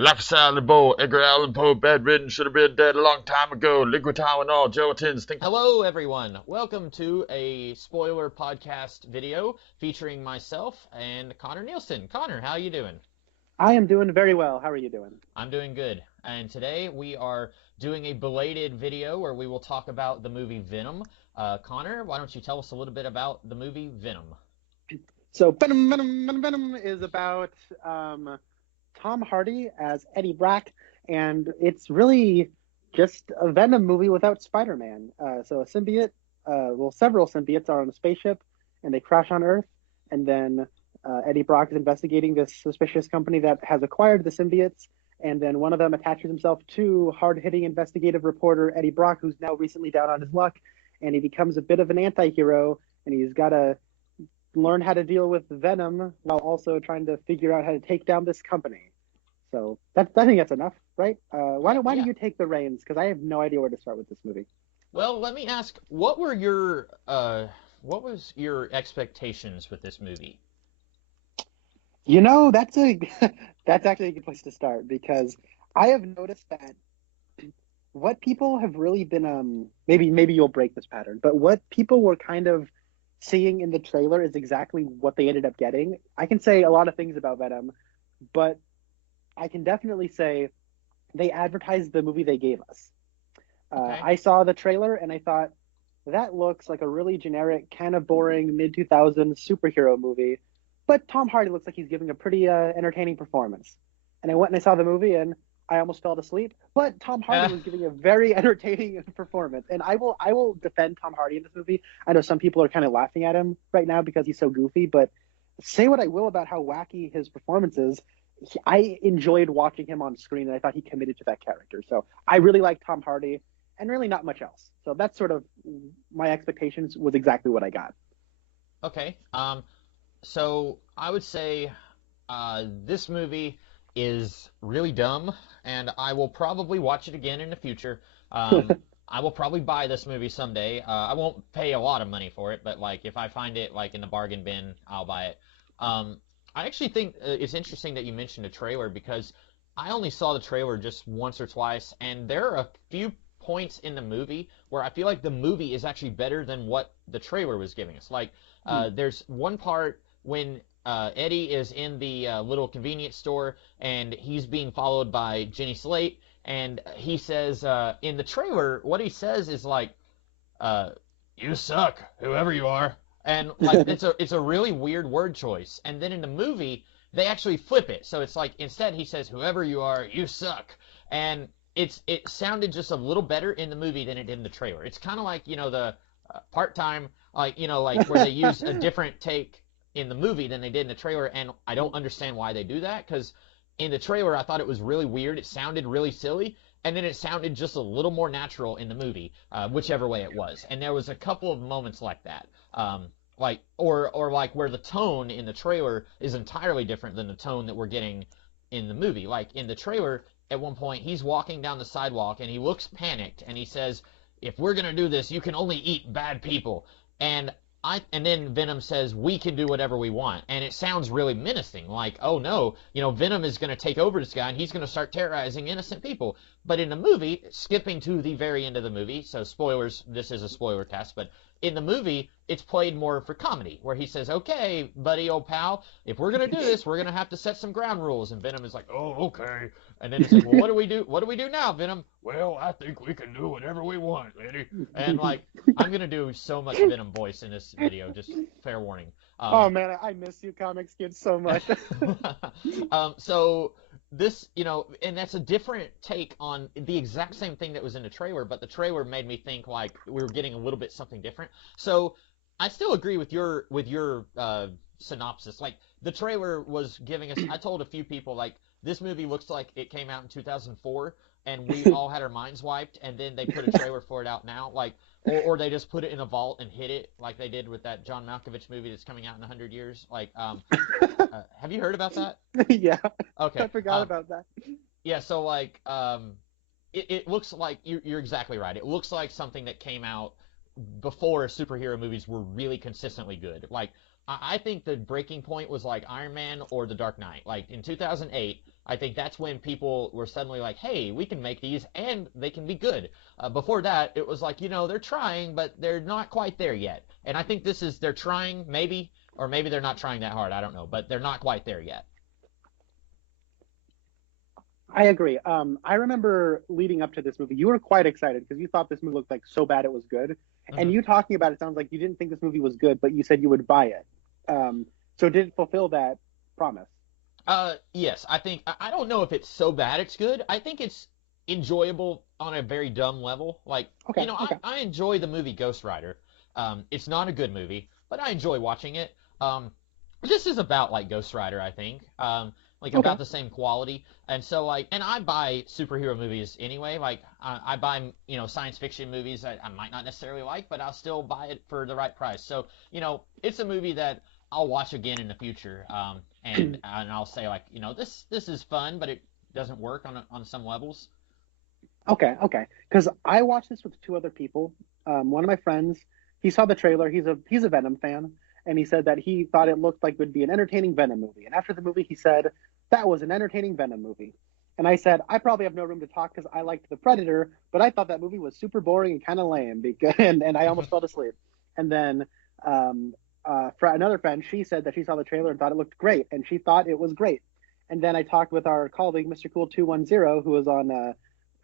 Like a salad bowl, Edgar Allan Poe, bedridden, should have been dead a long time ago. Liquid Tylenol, gelatins, think. Hello, everyone. Welcome to a spoiler podcast video featuring myself and Conner Nielsen. Conner, how you doing? I am doing very well. How are you doing? I'm doing good. And today we are doing a belated video where we will talk about the movie Venom. Conner, why don't you tell us a little bit about the movie Venom? So, Venom is about Tom Hardy as Eddie Brock, and it's really just a Venom movie without Spider-Man. So a symbiote, several symbiotes are on a spaceship, and they crash on Earth, and then Eddie Brock is investigating this suspicious company that has acquired the symbiotes, and then one of them attaches himself to hard-hitting investigative reporter Eddie Brock, who's now recently down on his luck, and he becomes a bit of an anti-hero, and he's got to learn how to deal with Venom while also trying to figure out how to take down this company. So I think that's enough, right? Why don't you take the reins? Because I have no idea where to start with this movie. Well, let me ask, what was your expectations with this movie? You know, that's actually a good place to start, because I have noticed that what people have really been maybe you'll break this pattern, but what people were kind of seeing in the trailer is exactly what they ended up getting. I can say a lot of things about Venom, but I can definitely say they advertised the movie they gave us. Okay. I saw the trailer and I thought, that looks like a really generic, kind of boring mid-2000s superhero movie, but Tom Hardy looks like he's giving a pretty entertaining performance. And I went and I saw the movie and I almost fell asleep, but Tom Hardy was giving a very entertaining performance. And I will defend Tom Hardy in this movie. I know some people are kind of laughing at him right now because he's so goofy, but say what I will about how wacky his performance is, I enjoyed watching him on screen, and I thought he committed to that character. So I really like Tom Hardy, and really not much else. So that's sort of my expectations was exactly what I got. Okay. So I would say this movie is really dumb, and I will probably watch it again in the future. I will probably buy this movie someday. I won't pay a lot of money for it, but like if I find it like in the bargain bin, I'll buy it. I actually think it's interesting that you mentioned a trailer, because I only saw the trailer just once or twice, and there are a few points in the movie where I feel like the movie is actually better than what the trailer was giving us. Like there's one part when Eddie is in the little convenience store and he's being followed by Jenny Slate, and he says in the trailer, what he says is like, "You suck, whoever you are," and like it's a really weird word choice. And then in the movie, they actually flip it, so it's like instead he says, "Whoever you are, you suck," and it sounded just a little better in the movie than it did in the trailer. It's kind of like the part-time, like like where they use a different take in the movie than they did in the trailer, and I don't understand why they do that, because in the trailer I thought it was really weird, it sounded really silly, and then it sounded just a little more natural in the movie, whichever way it was. And there was a couple of moments like that, like or like where the tone in the trailer is entirely different than the tone that we're getting in the movie. Like in the trailer, at one point he's walking down the sidewalk and he looks panicked and he says, "If we're gonna do this, you can only eat bad people." And then Venom says, "We can do whatever we want." And it sounds really menacing, like, oh no, Venom is going to take over this guy and he's going to start terrorizing innocent people. But in the movie, skipping to the very end of the movie, so spoilers, this is a spoiler cast, but in the movie, it's played more for comedy, where he says, "Okay, buddy, old pal, if we're going to do this, we're going to have to set some ground rules." And Venom is like, "Oh, okay." And then it's like, "Well, what do we do? What do we do now, Venom?" "Well, I think we can do whatever we want, Eddie." And like, I'm going to do so much Venom voice in this video, just fair warning. Oh man, I miss you comics kids so much. So this, and that's a different take on the exact same thing that was in the trailer, but the trailer made me think like we were getting a little bit something different. So I still agree with your synopsis. Like the trailer was giving us, I told a few people like this movie looks like it came out in 2004 and we all had our minds wiped, and then they put a trailer for it out now, like, or they just put it in a vault and hid it like they did with that John Malkovich movie that's coming out in 100 years. Like, have you heard about that? Yeah. Okay. I forgot about that. Yeah, so like, it looks like you're exactly right. It looks like something that came out before superhero movies were really consistently good. Like, I think the breaking point was like Iron Man or The Dark Knight. Like in 2008, I think that's when people were suddenly like, hey, we can make these and they can be good. Before that, it was like, they're trying, but they're not quite there yet. And I think they're trying, maybe, or maybe they're not trying that hard. I don't know, but they're not quite there yet. I agree. I remember leading up to this movie, you were quite excited because you thought this movie looked like so bad it was good. And hmm you talking about it sounds like you didn't think this movie was good, but you said you would buy it. So did it fulfill that promise? Yes, I don't know if it's so bad it's good. I think it's enjoyable on a very dumb level. Like, Okay, okay. I enjoy the movie Ghost Rider. It's not a good movie, but I enjoy watching it. This is about like Ghost Rider, I think. Like Okay. about the same quality. And so and I buy superhero movies anyway. Like I buy, science fiction movies that I might not necessarily like, but I'll still buy it for the right price. So, it's a movie that I'll watch again in the future. And I'll say like, this is fun, but it doesn't work on some levels. Okay, okay. Because I watched this with two other people. One of my friends, he saw the trailer. He's a Venom fan, and he said that he thought it looked like it would be an entertaining Venom movie. And after the movie, he said that was an entertaining Venom movie. And I said I probably have no room to talk because I liked The Predator, but I thought that movie was super boring and kind of lame. Because and I almost fell asleep. And then for another friend, she said that she saw the trailer and thought it looked great, and she thought it was great. And then I talked with our colleague, Mr. Cool 210, who was on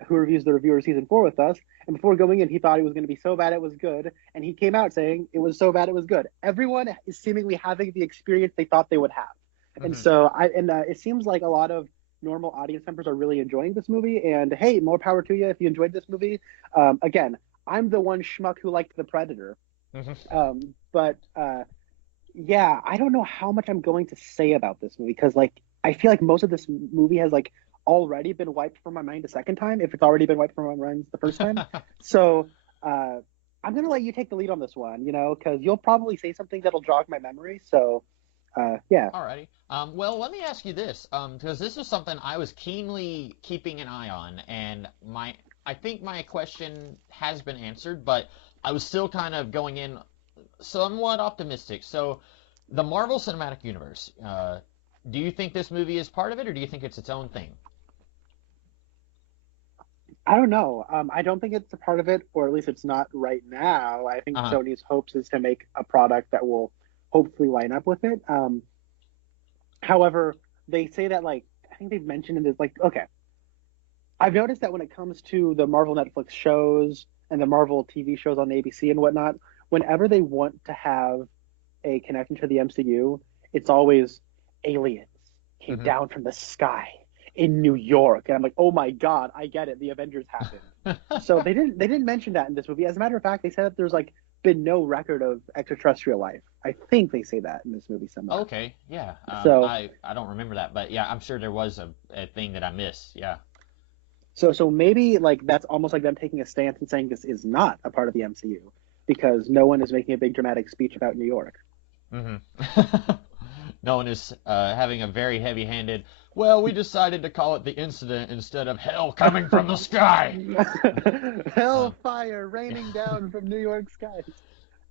who reviews the Reviewer season 4 with us. And before going in, he thought it was going to be so bad it was good, and he came out saying it was so bad it was good. Everyone is seemingly having the experience they thought they would have, and hmm so it seems like a lot of normal audience members are really enjoying this movie. And hey, more power to you if you enjoyed this movie. Again, I'm the one schmuck who liked The Predator, hmm but yeah, I don't know how much I'm going to say about this movie because like I feel like most of this movie has like already been wiped from my mind a second time if it's already been wiped from my mind the first time. So I'm gonna let you take the lead on this one, because you'll probably say something that'll jog my memory. So yeah. Alrighty. Well, let me ask you this, because this is something I was keenly keeping an eye on, and I think my question has been answered, but I was still kind of going in somewhat optimistic. So, the Marvel Cinematic Universe, do you think this movie is part of it, or do you think it's its own thing? I don't know. I don't think it's a part of it, or at least it's not right now. I think Uh-huh. Sony's hopes is to make a product that will hopefully line up with it. However, they say that like I think they've mentioned in this like okay, I've noticed that when it comes to the Marvel Netflix shows and the Marvel TV shows on ABC and whatnot, whenever they want to have a connection to the MCU, it's always aliens came hmm down from the sky in New York, and I'm like, oh my god, I get it. The Avengers happened. So they didn't mention that in this movie. As a matter of fact, they said that there's like been no record of extraterrestrial life. I think they say that in this movie somewhere. Okay, yeah. So I don't remember that, but yeah, I'm sure there was a thing that I missed. Yeah. so maybe like that's almost like them taking a stance and saying this is not a part of the MCU because no one is making a big dramatic speech about New York. hmm No one is having a very heavy-handed. Well, we decided to call it the incident instead of hell coming from the sky. Uh, Hellfire raining down from New York skies.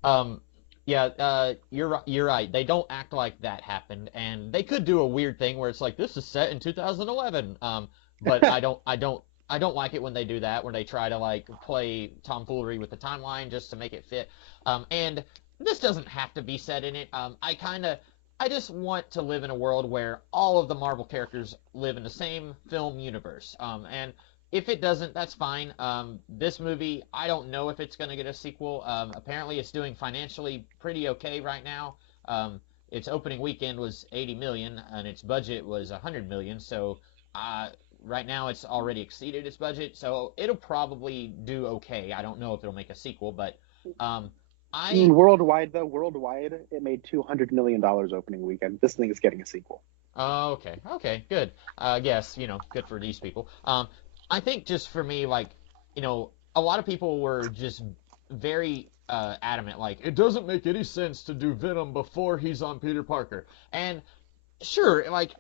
Um, yeah, you're right. They don't act like that happened, and they could do a weird thing where it's like this is set in 2011. But I don't like it when they do that, when they try to like play tomfoolery with the timeline just to make it fit. And this doesn't have to be set in it. I just want to live in a world where all of the Marvel characters live in the same film universe. And if it doesn't, that's fine. This movie, I don't know if it's going to get a sequel. Apparently, it's doing financially pretty okay right now. Its opening weekend was 80 million, and its budget was 100 million. So uh, right now, it's already exceeded its budget. So it'll probably do okay. I don't know if it'll make a sequel, but um, I Worldwide, though, worldwide, it made $200 million opening weekend. This thing is getting a sequel. Oh, okay. Okay, good. I guess, good for these people. I think just for me, like, a lot of people were just very adamant, like, it doesn't make any sense to do Venom before he's on Peter Parker. And sure, like,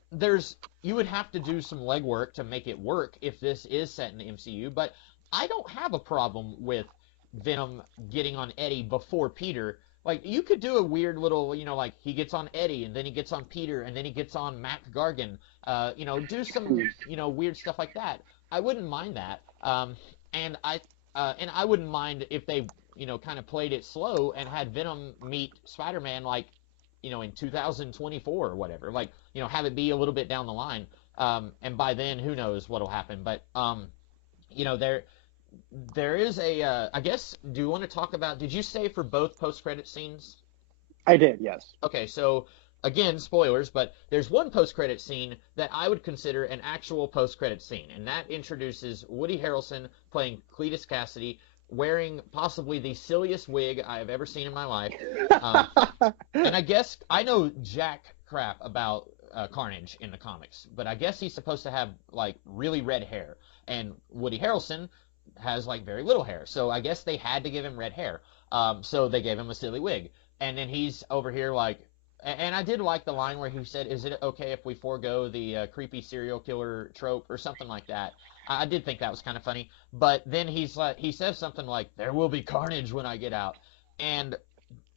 you would have to do some legwork to make it work if this is set in the MCU, but I don't have a problem with Venom getting on Eddie before Peter, Like, you could do a weird little, like, he gets on Eddie, and then he gets on Peter, and then he gets on Mac Gargan. Do some, weird stuff like that. I wouldn't mind that. And I wouldn't mind if they, kind of played it slow and had Venom meet Spider-Man, like, in 2024 or whatever. Like, have it be a little bit down the line. And by then, who knows what'll happen. But, there is I guess, do you want to talk about, did you say for both post-credit scenes? I did, yes. Okay, so, again, spoilers, but there's one post-credit scene that I would consider an actual post-credit scene, and that introduces Woody Harrelson playing Cletus Cassidy, wearing possibly the silliest wig I have ever seen in my life. And I guess, I know jack crap about Carnage in the comics, but I guess he's supposed to have, like, really red hair, and Woody Harrelson has like very little hair, so I guess they had to give him red hair. So they gave him a silly wig, and then he's over here like, and I did like the line where he said, "Is it okay if we forego the creepy serial killer trope or something like that?" I did think that was kind of funny, but then he says something like, "There will be carnage when I get out," and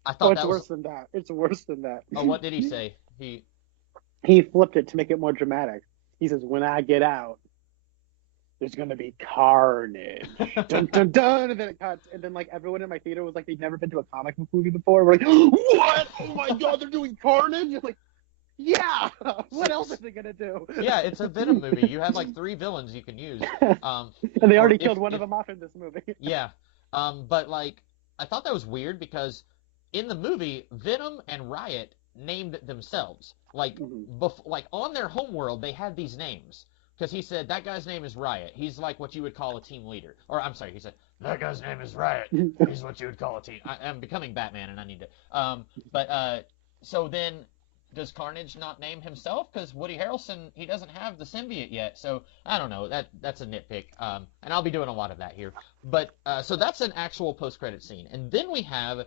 I thought it's worse than that. It's worse than that. Oh, what did he say? He flipped it to make it more dramatic. He says, "When I get out, there's gonna be carnage." Dun dun dun, and then it cuts, and then like everyone in my theater was like, they'd never been to a comic book movie before. We're like, "What? Oh my god, they're doing carnage!" It's like, yeah. What else are they gonna do? Yeah, it's a Venom movie. You have like 3 villains you can use. And they already killed one of them off in this movie. Yeah, but like I thought that was weird because in the movie, Venom and Riot named themselves. Like, like on their homeworld, they had these names. Because he said, that guy's name is Riot. He's like what you would call a team leader. Or, I'm sorry, he said, that guy's name is Riot. He's what you would call a team. I'm becoming Batman, and I need to. So then, does Carnage not name himself? Because Woody Harrelson, he doesn't have the symbiote yet. So, I don't know. That's a nitpick. And I'll be doing a lot of that here. But, so that's an actual post-credit scene. And then we have,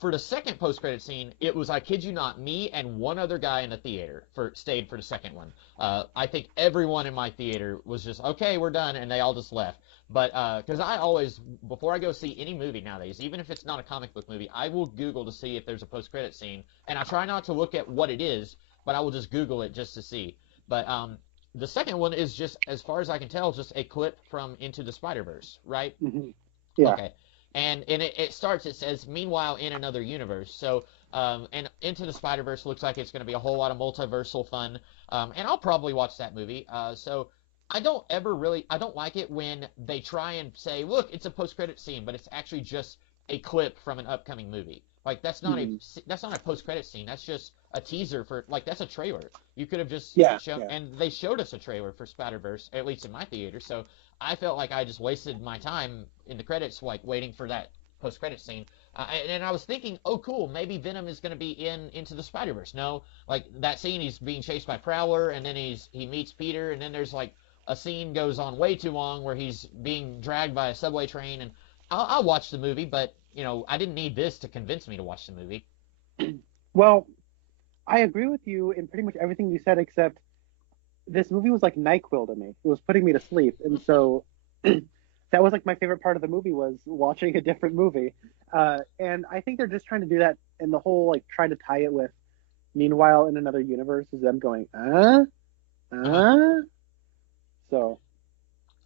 for the second post-credit scene, it was, I kid you not, me and one other guy in the theater stayed for the second one. I think everyone in my theater was just, okay, we're done, and they all just left. But, because I always, before I go see any movie nowadays, even if it's not a comic book movie, I will Google to see if there's a post-credit scene. And I try not to look at what it is, but I will just Google it just to see. But, the second one is just, as far as I can tell, just a clip from Into the Spider-Verse, right? Mm-hmm. Yeah. Okay. And it starts, it says, meanwhile, in another universe. So, and Into the Spider-Verse looks like it's going to be a whole lot of multiversal fun. And I'll probably watch that movie. So I don't like it when they try and say, look, it's a post-credit scene, but it's actually just a clip from an upcoming movie. Like, that's not a post-credit scene. That's just a teaser for, like, that's a trailer. You could have just shown, and they showed us a trailer for Spider-Verse, at least in my theater. So I felt like I just wasted my time in the credits, like, waiting for that post-credit scene. And I was thinking, oh, cool, maybe Venom is going to be Into the Spider-Verse. No, like, that scene, he's being chased by Prowler, and then he meets Peter, and then there's, like, a scene goes on way too long where he's being dragged by a subway train, and I'll watch the movie, but, I didn't need this to convince me to watch the movie. Well, I agree with you in pretty much everything you said, except this movie was like NyQuil to me. It was putting me to sleep. And so that was like my favorite part of the movie, was watching a different movie. And I think they're just trying to do that, and the whole like trying to tie it with meanwhile in another universe is them going, So.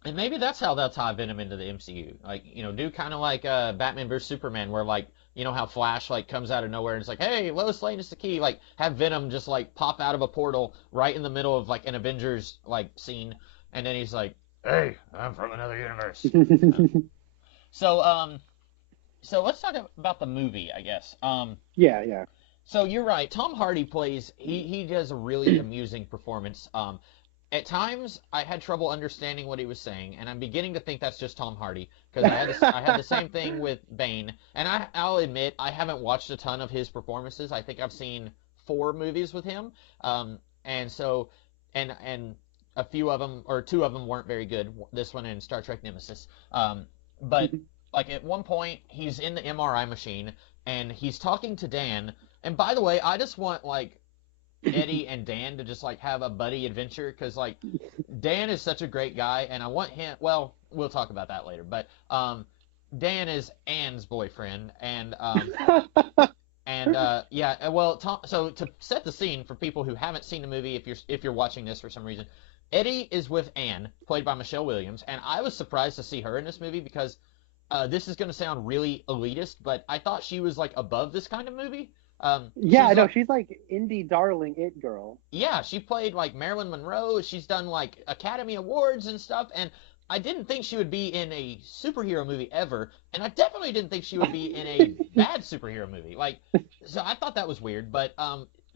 And maybe that's how they'll tie Venom into the MCU. Like, do kind of like Batman vs. Superman, where like, how Flash like comes out of nowhere and it's like, hey, Lois Lane is the key. Like, have Venom just like pop out of a portal right in the middle of like an Avengers like scene, and then he's like, hey, I'm from another universe. So let's talk about the movie, I guess. Yeah. So you're right. Tom Hardy plays. He does a really amusing performance. At times, I had trouble understanding what he was saying, and I'm beginning to think that's just Tom Hardy, because I had the same thing with Bane. And I'll admit, I haven't watched a ton of his performances. I think I've seen 4 movies with him, and a few of them, or 2 of them, weren't very good. This one and Star Trek Nemesis. But like at one point, he's in the MRI machine, and he's talking to Dan. And by the way, I just want like Eddie and Dan to just like have a buddy adventure, because like Dan is such a great guy, and I want him. Well, we'll talk about that later, but Dan is Anne's boyfriend, and yeah, well, Tom, so to set the scene for people who haven't seen the movie, if you're watching this for some reason, Eddie is with Anne, played by Michelle Williams, and I was surprised to see her in this movie because this is going to sound really elitist, but I thought she was like above this kind of movie. Yeah, I She's know. like, She's like indie darling it girl. yeah, she played like Marilyn Monroe. She's done like Academy Awards and stuff, and I didn't think she would be in a superhero movie ever, and I definitely didn't think she would be in a bad superhero movie. Like, so I thought that was weird, but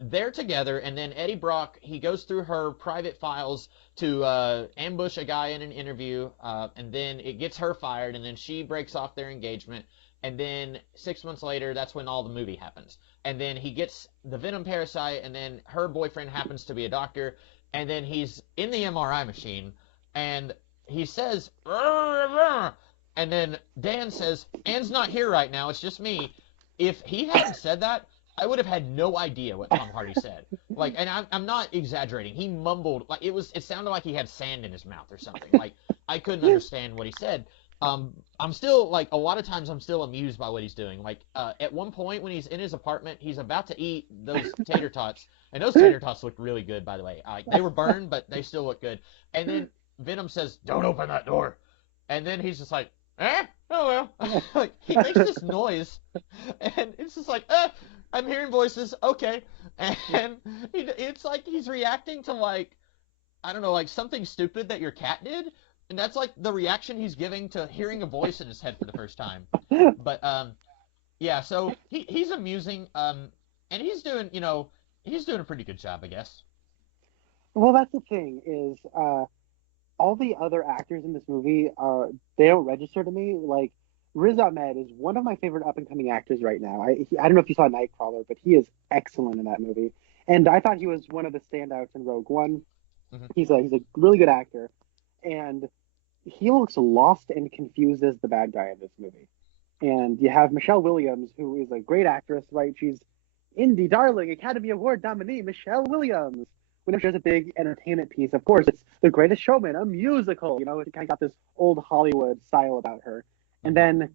they're together, and then Eddie Brock, he goes through her private files to ambush a guy in an interview, and then it gets her fired, and then she breaks off their engagement, and then 6 months later, that's when all the movie happens. And then he gets the Venom parasite, and then her boyfriend happens to be a doctor, and then he's in the MRI machine, and he says, "Rrr, rrr," and then Dan says, Anne's not here right now, it's just me. If he hadn't said that, I would have had no idea what Tom Hardy said. Like, and I'm not exaggerating. He mumbled, like, it sounded like he had sand in his mouth or something. Like, I couldn't understand what he said. I'm still, like, a lot of times I'm still amused by what he's doing. Like, at one point when he's in his apartment, he's about to eat those tater tots, and those tater tots looked really good, by the way. They were burned, but they still look good. And then Venom says, "Don't open that door." And then he's just like, "Eh? Oh well." Like, he makes this noise, and it's just like, I'm hearing voices, okay. And it's like he's reacting to, like, I don't know, like something stupid that your cat did. And that's like the reaction he's giving to hearing a voice in his head for the first time. But yeah, so he's amusing, and he's doing a pretty good job, I guess. Well, that's the thing is, all the other actors in this movie they don't register to me. Like Riz Ahmed is one of my favorite up and coming actors right now. I don't know if you saw Nightcrawler, but he is excellent in that movie, and I thought he was one of the standouts in Rogue One. Hmm. He's a really good actor, and he looks lost and confused as the bad guy in this movie. And you have Michelle Williams, who is a great actress, right? She's indie darling, Academy Award nominee, Michelle Williams. Whenever she has a big entertainment piece, of course, it's The Greatest Showman, a musical. You know, it kind of got this old Hollywood style about her. And then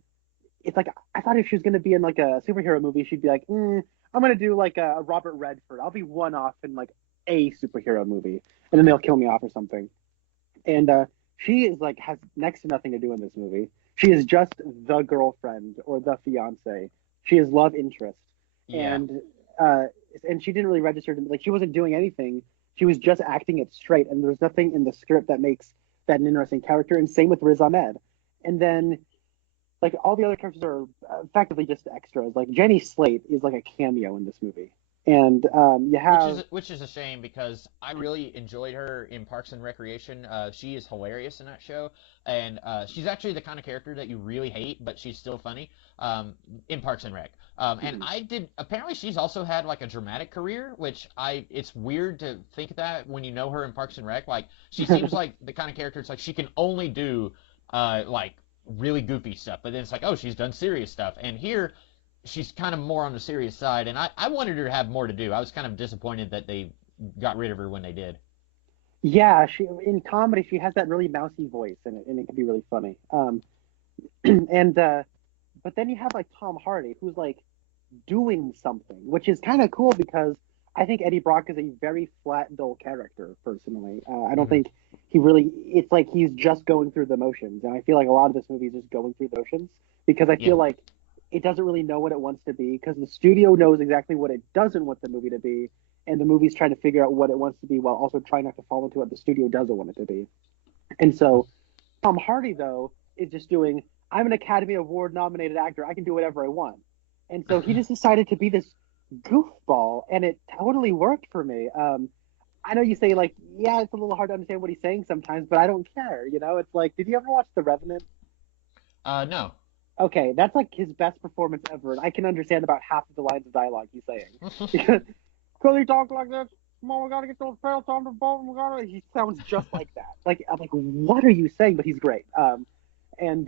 it's like, I thought if she was going to be in like a superhero movie, she'd be like, I'm going to do like a Robert Redford. I'll be one off in like a superhero movie. And then they'll kill me off or something. And she is like, has next to nothing to do in this movie. She is just the girlfriend or the fiance. She is love interest. Yeah. And she didn't really register to, like, she wasn't doing anything. She was just acting it straight, and there's nothing in the script that makes that an interesting character. And same with Riz Ahmed. And then, like, all the other characters are effectively just extras. Like Jenny Slate is like a cameo in this movie, and you have Which is a shame because I really enjoyed her in Parks and Recreation. She is hilarious in that show, and she's actually the kind of character that you really hate, but she's still funny in Parks and Rec. And apparently she's also had like a dramatic career, which it's weird to think that when you know her in Parks and Rec. Like, she seems like the kind of character, it's like she can only do like really goofy stuff, but then it's like, oh, she's done serious stuff. And here, she's kind of more on the serious side, and I wanted her to have more to do. I was kind of disappointed that they got rid of her when they did. yeah, she in comedy she has that really mousy voice, and it can be really funny. And but then you have like Tom Hardy, who's like doing something, which is kind of cool because I think Eddie Brock is a very flat, dull character. Personally, I don't Mhm. think he really. It's like he's just going through the motions, and I feel like a lot of this movie is just going through the motions because I Yeah. feel like it doesn't really know what it wants to be because the studio knows exactly what it doesn't want the movie to be, and the movie's trying to figure out what it wants to be while also trying not to fall into what the studio doesn't want it to be. And so Tom Hardy, though, is just doing, I'm an Academy Award nominated actor. I can do whatever I want. And so he just decided to be this goofball, and it totally worked for me. I know you say, like, yeah, it's a little hard to understand what he's saying sometimes, but I don't care. You know, it's like, did you ever watch The Revenant? No. Okay, that's like his best performance ever, and I can understand about half of the lines of dialogue he's saying. Because he talks like this. Come on, we gotta get those pants on the bottom. He sounds just like that. Like, I'm like, what are you saying? But he's great. And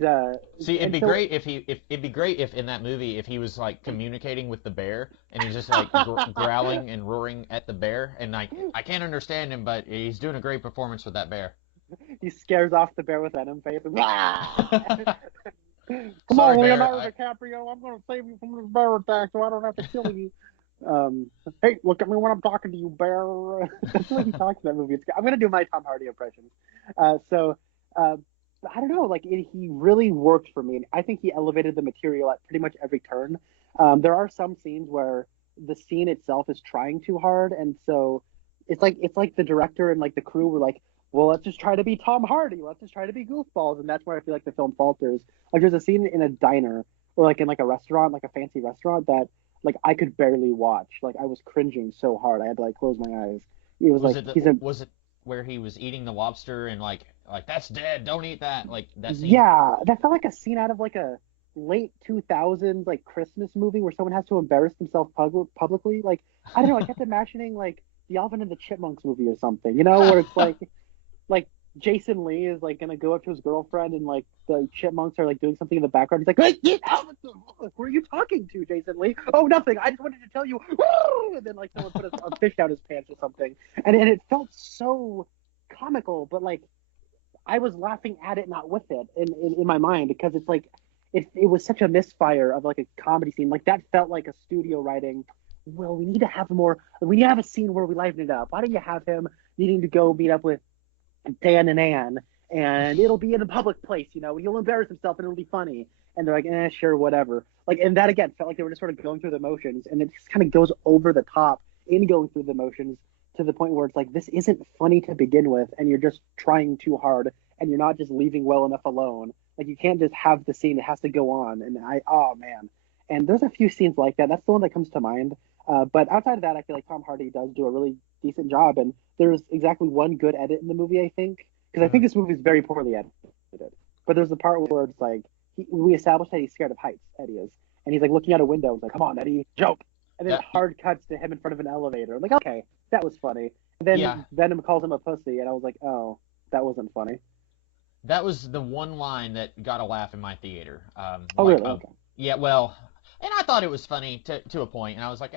See, it'd and be so, great if it'd be great if in that movie if he was like communicating with the bear and he's just like growling and roaring at the bear, and like I can't understand him, but he's doing a great performance with that bear. he scares off the bear with Venom face. And, Come on, Sorry, Bear. Leonardo DiCaprio, I'm gonna save you from this bear attack, so I don't have to kill you. Hey, look at me when I'm talking to you, Bear. That's the way he talks in that movie. I'm gonna do my Tom Hardy impressions. So, I don't know, like he really worked for me, and I think he elevated the material at pretty much every turn. There are some scenes where the scene itself is trying too hard, and so it's like the director and like the crew were like, well, let's just try to be Tom Hardy, let's just try to be goofballs, and that's where I feel like the film falters. Like there's a scene in a diner or like in like a restaurant, like a fancy restaurant that like I could barely watch. Like I was cringing so hard, I had to like close my eyes. It was like Was it where he was eating the lobster and like that's dead, don't eat that, like that scene? yeah, that felt like a scene out of like a late 2000s like Christmas movie where someone has to embarrass themselves publicly. Like I don't know, I kept imagining like the Alvin and the Chipmunks movie or something, you know, where it's like Jason Lee is like gonna go up to his girlfriend and like the chipmunks are like doing something in the background. He's like, "Hey, get out of the Who are you talking to, Jason Lee?" "Oh, nothing. I just wanted to tell you." Woo! And then like someone put a fish down his pants or something, and it felt so comical, but like I was laughing at it, not with it, in my mind, because it's like it was such a misfire of like a comedy scene. Like that felt like a studio writing. Well, we need to have more. We need to have a scene where we liven it up. Why don't you have him needing to go meet up with Dan and Ann, and it'll be in a public place, you know, he'll embarrass himself and it'll be funny. And they're like, sure, whatever. Like, and that again felt like they were just sort of going through the motions, and it just kind of goes over the top in going through the motions to the point where it's like, this isn't funny to begin with, and you're just trying too hard, and you're not just leaving well enough alone. Like, you can't just have the scene, it has to go on. And oh man. And there's a few scenes like that. That's the one that comes to mind. But outside of that, I feel like Tom Hardy does do a really decent job, and there's exactly one good edit in the movie, I think, because I think this movie is very poorly edited. But there's the part where it's like we established that he's scared of heights. Eddie is, and he's like looking out a window. It's like, "Come on, Eddie, joke!" And then it hard cuts to him in front of an elevator. I'm like, okay, that was funny. And then Venom calls him a pussy, and I was like, oh, that wasn't funny. That was the one line that got a laugh in my theater. Oh, like, really? Okay. Yeah, well, and I thought it was funny to a point, and I was like,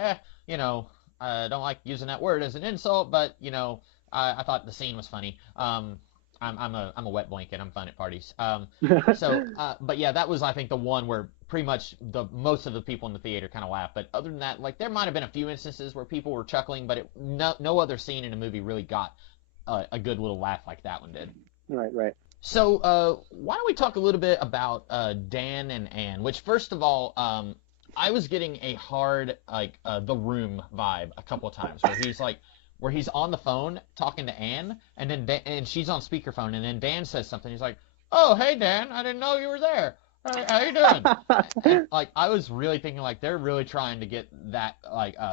you know, I don't like using that word as an insult, but you know, I thought the scene was funny. I'm a wet blanket. I'm fun at parties. But yeah, that was, I think, the one where pretty much the most of the people in the theater kind of laughed. But other than that, like there might have been a few instances where people were chuckling, but no other scene in a movie really got a good little laugh like that one did. Right. So why don't we talk a little bit about Dan and Anne? Which, first of all, I was getting a hard The Room vibe a couple of times where he's on the phone talking to Anne, and then and she's on speakerphone, and then Dan says something. He's like, "Oh, hey Dan, I didn't know you were there. Hey, how you doing?" And, like I was really thinking like they're really trying to get that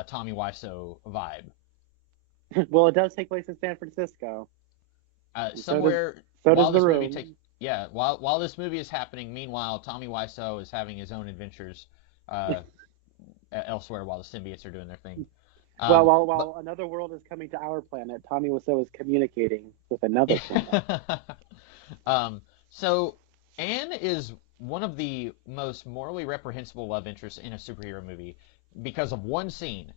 Tommy Wiseau vibe. Well, it does take place in San Francisco. Somewhere. So does The Room. While this movie is happening, meanwhile, Tommy Wiseau is having his own adventures elsewhere while the symbiotes are doing their thing. While another world is coming to our planet, Tommy Wiseau is communicating with another planet. So Anne is one of the most morally reprehensible love interests in a superhero movie because of one scene.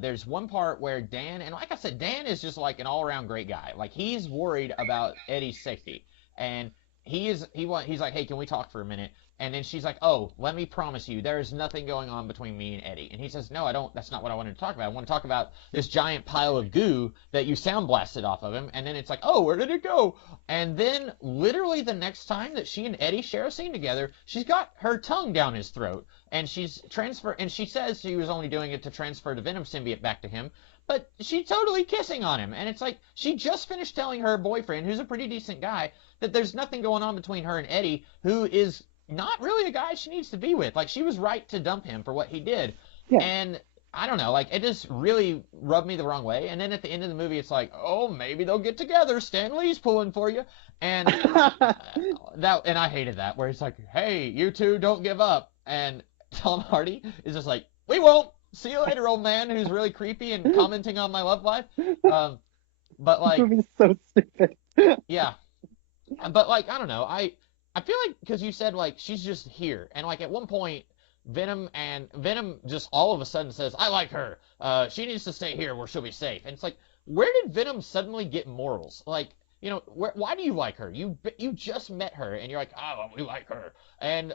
There's one part where Dan, and like I said, Dan is just like an all-around great guy. Like he's worried about Eddie's safety, and he's like, "Hey, can we talk for a minute?" And then she's like, "Oh, let me promise you, there is nothing going on between me and Eddie." And he says, "No, I don't. That's not what I wanted to talk about. I want to talk about this giant pile of goo that you sound blasted off of him." And then it's like, "Oh, where did it go?" And then literally the next time that she and Eddie share a scene together, she's got her tongue down his throat, and she says she was only doing it to transfer the Venom symbiote back to him. But she's totally kissing on him. And it's like she just finished telling her boyfriend, who's a pretty decent guy, that there's nothing going on between her and Eddie, who is not really a guy she needs to be with. Like, she was right to dump him for what he did. Yeah. And I don't know, like, it just really rubbed me the wrong way. And then at the end of the movie, it's like, oh, maybe they'll get together. Stan Lee's pulling for you. And and I hated that, where it's like, hey, you two don't give up. And Tom Hardy is just like, we won't. See you later, old man, who's really creepy and commenting on my love life. But like, this movie's so stupid. Yeah. But like, I don't know. I feel like, because you said like she's just here, and like at one point Venom just all of a sudden says, "I like her. She needs to stay here where she'll be safe." And it's like, where did Venom suddenly get morals? Like, you know, why do you like her? You just met her, and you're like, "Oh, we like her." And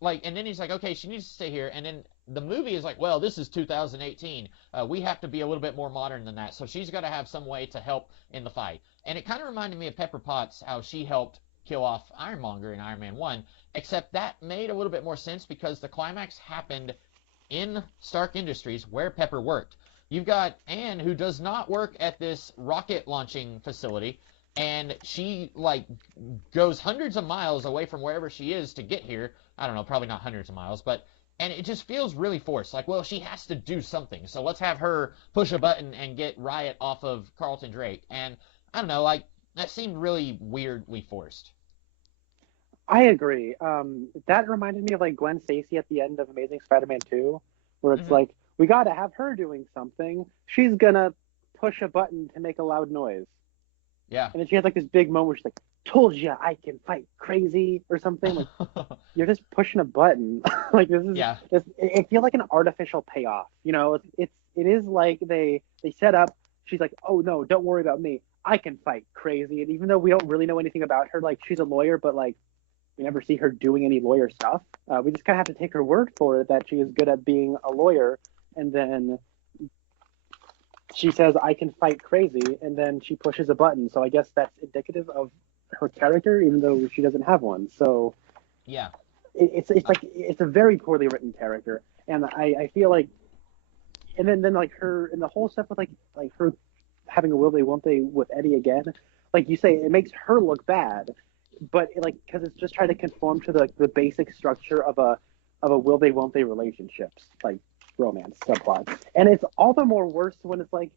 like, and then he's like, okay, she needs to stay here. And then the movie is like, well, this is 2018. We have to be a little bit more modern than that. So she's got to have some way to help in the fight. And it kind of reminded me of Pepper Potts, how she helped kill off Ironmonger in Iron Man 1, except that made a little bit more sense because the climax happened in Stark Industries where Pepper worked. You've got Anne, who does not work at this rocket launching facility, and she like goes hundreds of miles away from wherever she is to get here. I don't know, probably not hundreds of miles, but and it just feels really forced. Like, well, she has to do something, so let's have her push a button and get Riot off of Carlton Drake. And I don't know, like that seemed really weirdly forced. I agree. That reminded me of like Gwen Stacy at the end of Amazing Spider-Man 2, where it's Hmm. like, we got to have her doing something. She's gonna push a button to make a loud noise. Yeah. And then she has like this big moment where she's like, told you I can fight crazy or something. Like, you're just pushing a button. Like, Yeah. it feels like an artificial payoff. You know, it is like they set up, she's like, oh no, don't worry about me. I can fight crazy. And even though we don't really know anything about her, like she's a lawyer, but like we never see her doing any lawyer stuff. We just kind of have to take her word for it that she is good at being a lawyer. And then she says, I can fight crazy. And then she pushes a button. So I guess that's indicative of her character, even though she doesn't have one. So Yeah. it's like, it's a very poorly written character. And I feel like, and then like her, and the whole stuff with like her having a will they won't they with Eddie again, like you say, it makes her look bad, but like because it's just trying to conform to the basic structure of a will they won't they relationships, like romance subplot. And it's all the more worse when it's like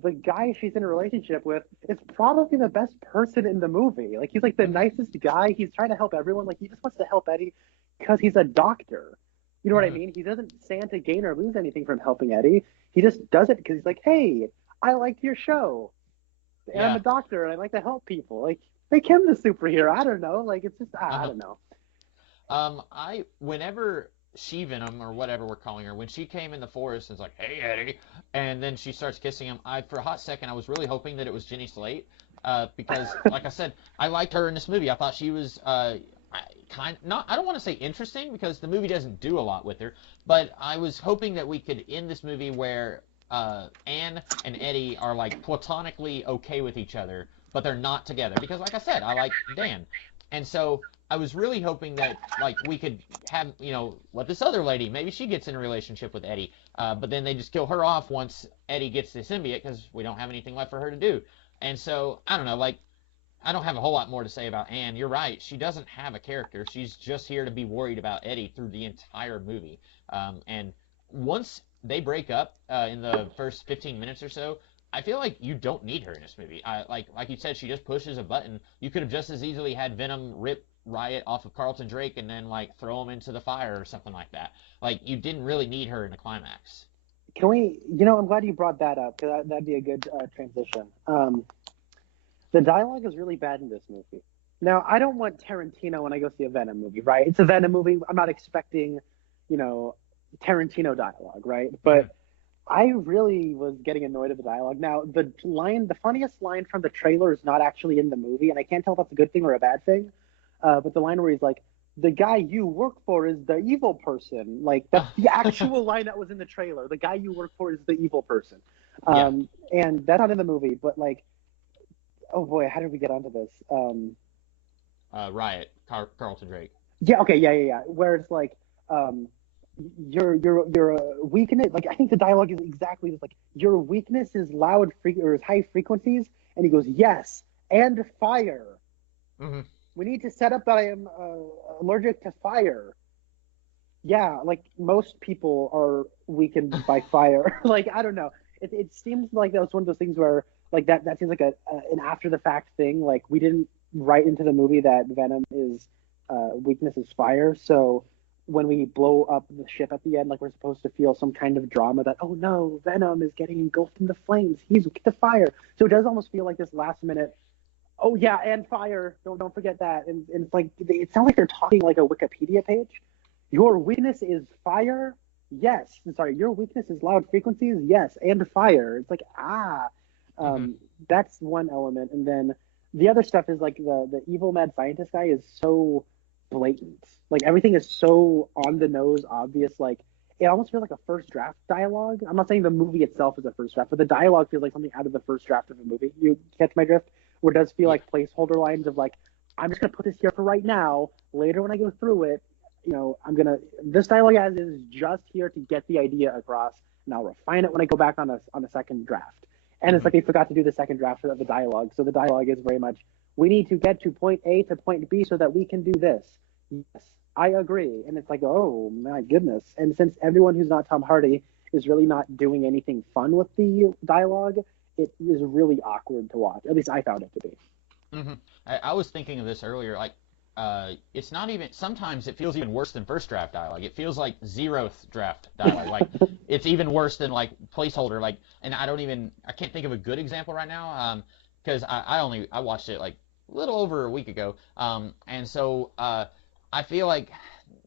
the guy she's in a relationship with is probably the best person in the movie. Like he's like the Hmm. nicest guy. He's trying to help everyone. Like he just wants to help Eddie because he's a doctor. You know what I Hmm. mean? He doesn't stand to gain or lose anything from helping Eddie. He just does it because he's like, hey, I liked your show, and I'm Yeah. a doctor, and I like to help people. Like, make him the superhero. I don't know. Like, it's just, I Uh-huh. don't know. I whenever she Venom or whatever we're calling her, when she came in the forest and was like, "Hey Eddie," and then she starts kissing him, I for a hot second I was really hoping that it was Jenny Slate, because like I said, I liked her in this movie. I thought she was kind not I don't want to say interesting because the movie doesn't do a lot with her, but I was hoping that we could end this movie where Anne and Eddie are like platonically okay with each other, but they're not together because, like I said, I like Dan, and so I was really hoping that like we could have let this other lady maybe she gets in a relationship with Eddie, but then they just kill her off once Eddie gets the symbiote because we don't have anything left for her to do. And so I don't know, like I don't have a whole lot more to say about Anne. You're right, she doesn't have a character. She's just here to be worried about Eddie through the entire movie. And once they break up in the first 15 minutes or so, I feel like you don't need her in this movie. Like you said, she just pushes a button. You could have just as easily had Venom rip Riot off of Carlton Drake and then like throw him into the fire or something like that. Like you didn't really need her in the climax. Can we, I'm glad you brought that up because that'd be a good transition. The dialogue is really bad in this movie. Now, I don't want Tarantino when I go see a Venom movie, right? It's a Venom movie. I'm not expecting, you know, Tarantino dialogue, right? Hmm. But I really was getting annoyed at the dialogue. Now, the funniest line from the trailer is not actually in the movie, and I can't tell if that's a good thing or a bad thing. But the line where he's like, "The guy you work for is the evil person," like that's the actual line that was in the trailer. The guy you work for is the evil person, Yeah. and that's not in the movie. But like, oh boy, how did we get onto this? Riot, Carlton Drake. Yeah, okay, yeah. Where it's like, um, your weakness. Like I think the dialogue is exactly this. Like your weakness is or is high frequencies, and he goes yes and fire. Hmm. We need to set up that I am allergic to fire. Yeah, like most people are weakened by fire. Like I don't know. It seems like that was one of those things where like that seems like an after the fact thing. Like we didn't write into the movie that Venom is weakness is fire. So when we blow up the ship at the end, like we're supposed to feel some kind of drama that oh no, Venom is getting engulfed in the flames. He's weak to fire. So it does almost feel like this last minute. Oh yeah, and fire. Don't forget that. And it's like it sounds like they're talking like a Wikipedia page. Your weakness is fire. Yes. Sorry, your weakness is loud frequencies. Yes, and fire. It's like Hmm. um, that's one element, and then the other stuff is like the evil mad scientist guy is so blatant. Like everything is so on the nose, obvious. Like it almost feels like a first draft dialogue. I'm not saying the movie itself is a first draft, but the dialogue feels like something out of the first draft of a movie. You catch my drift? Where it does feel Yeah. like placeholder lines of like, I'm just gonna put this here for right now. Later when I go through it, this dialogue as is just here to get the idea across, and I'll refine it when I go back on a second draft. And it's Hmm. like they forgot to do the second draft of the dialogue. So the dialogue is very much, we need to get to point A to point B so that we can do this. Yes, I agree. And it's like, oh my goodness. And since everyone who's not Tom Hardy is really not doing anything fun with the dialogue, it is really awkward to watch. At least I found it to be. Hmm. I was thinking of this earlier. Like, it's not even. Sometimes it feels even worse than first draft dialogue. It feels like zeroth draft dialogue. Like, it's even worse than like placeholder. Like, and I can't think of a good example right now. Because I watched it like a little over a week ago. And so I feel like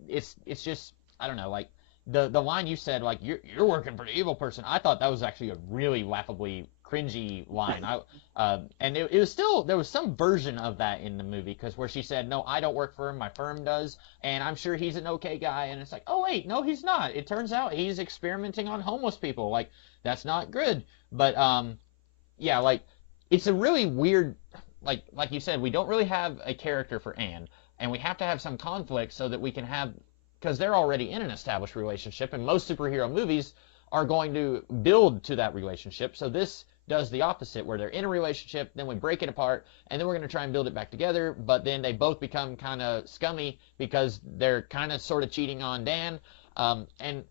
it's just I don't know. Like the line you said, like you're working for the evil person. I thought that was actually a really laughably cringy line. And it was still there was some version of that in the movie because where she said, "No, I don't work for him. My firm does, and I'm sure he's an okay guy." And it's like, "Oh wait, no, he's not. It turns out he's experimenting on homeless people. Like that's not good." But yeah, like it's a really weird like you said, we don't really have a character for Anne, and we have to have some conflict so that we can have because they're already in an established relationship, and most superhero movies are going to build to that relationship. So this does the opposite, where they're in a relationship, then we break it apart, and then we're going to try and build it back together, but then they both become kind of scummy because they're kind of sort of cheating on Dan, and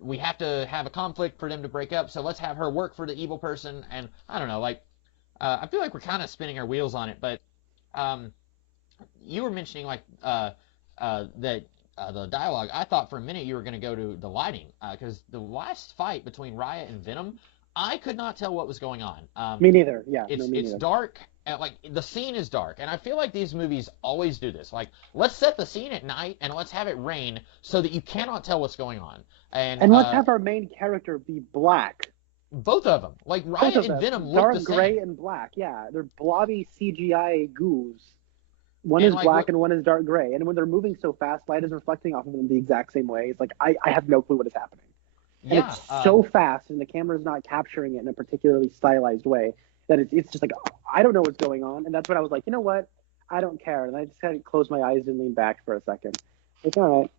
we have to have a conflict for them to break up, so let's have her work for the evil person, and I don't know, like, I feel like we're kind of spinning our wheels on it, but um, you were mentioning like that the dialogue. I thought for a minute you were going to go to the lighting because the last fight between Riot and Venom, I could not tell what was going on. Me neither. Yeah, no, It's me it's neither. dark. Like the scene is dark, and I feel like these movies always do this. Like, let's set the scene at night and let's have it rain so that you cannot tell what's going on. And And let's have our main character be black. both of them, like Both Riot of and them, Venom, look the dark gray same. and black. Yeah, they're blobby CGI goos. One And is like black what? and one is dark gray. And when they're moving so fast, light is reflecting off of them the exact same way. It's like I have no clue what is happening. And Yeah. it's so fast, and the camera's not capturing it in a particularly stylized way that it's just like I don't know what's going on. And that's when I was like, you know what? I don't care. And I just kind of closed my eyes and leaned back for a second. Like, all right.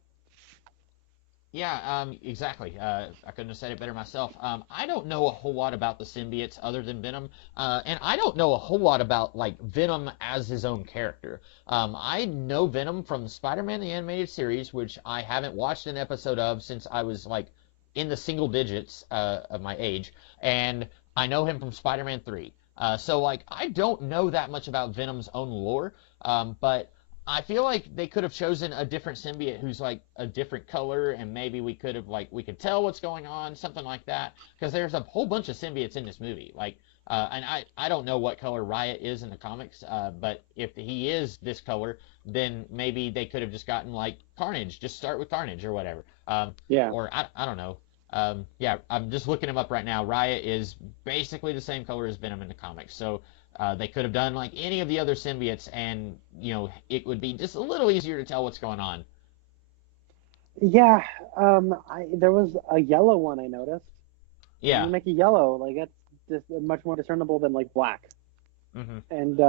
Yeah, exactly. I couldn't have said it better myself. I don't know a whole lot about the symbiotes other than Venom, and I don't know a whole lot about like Venom as his own character. I know Venom from Spider-Man the Animated Series, which I haven't watched an episode of since I was like in the single digits of my age, and I know him from Spider-Man 3. So like I don't know that much about Venom's own lore, but I feel like they could have chosen a different symbiote who's like a different color, and maybe we could have like we could tell what's going on, something like that. Because there's a whole bunch of symbiotes in this movie. Like, and I don't know what color Riot is in the comics, but if he is this color, then maybe they could have just gotten like Carnage, just start with Carnage or whatever. Yeah. Or I don't know. Yeah, I'm just looking him up right now. Riot is basically the same color as Venom in the comics, so they could have done like any of the other symbiotes, and it would be just a little easier to tell what's going on. Yeah. There was a yellow one I noticed. I'm Yeah. gonna make it yellow. Like that's just much more discernible than like black. Hmm. And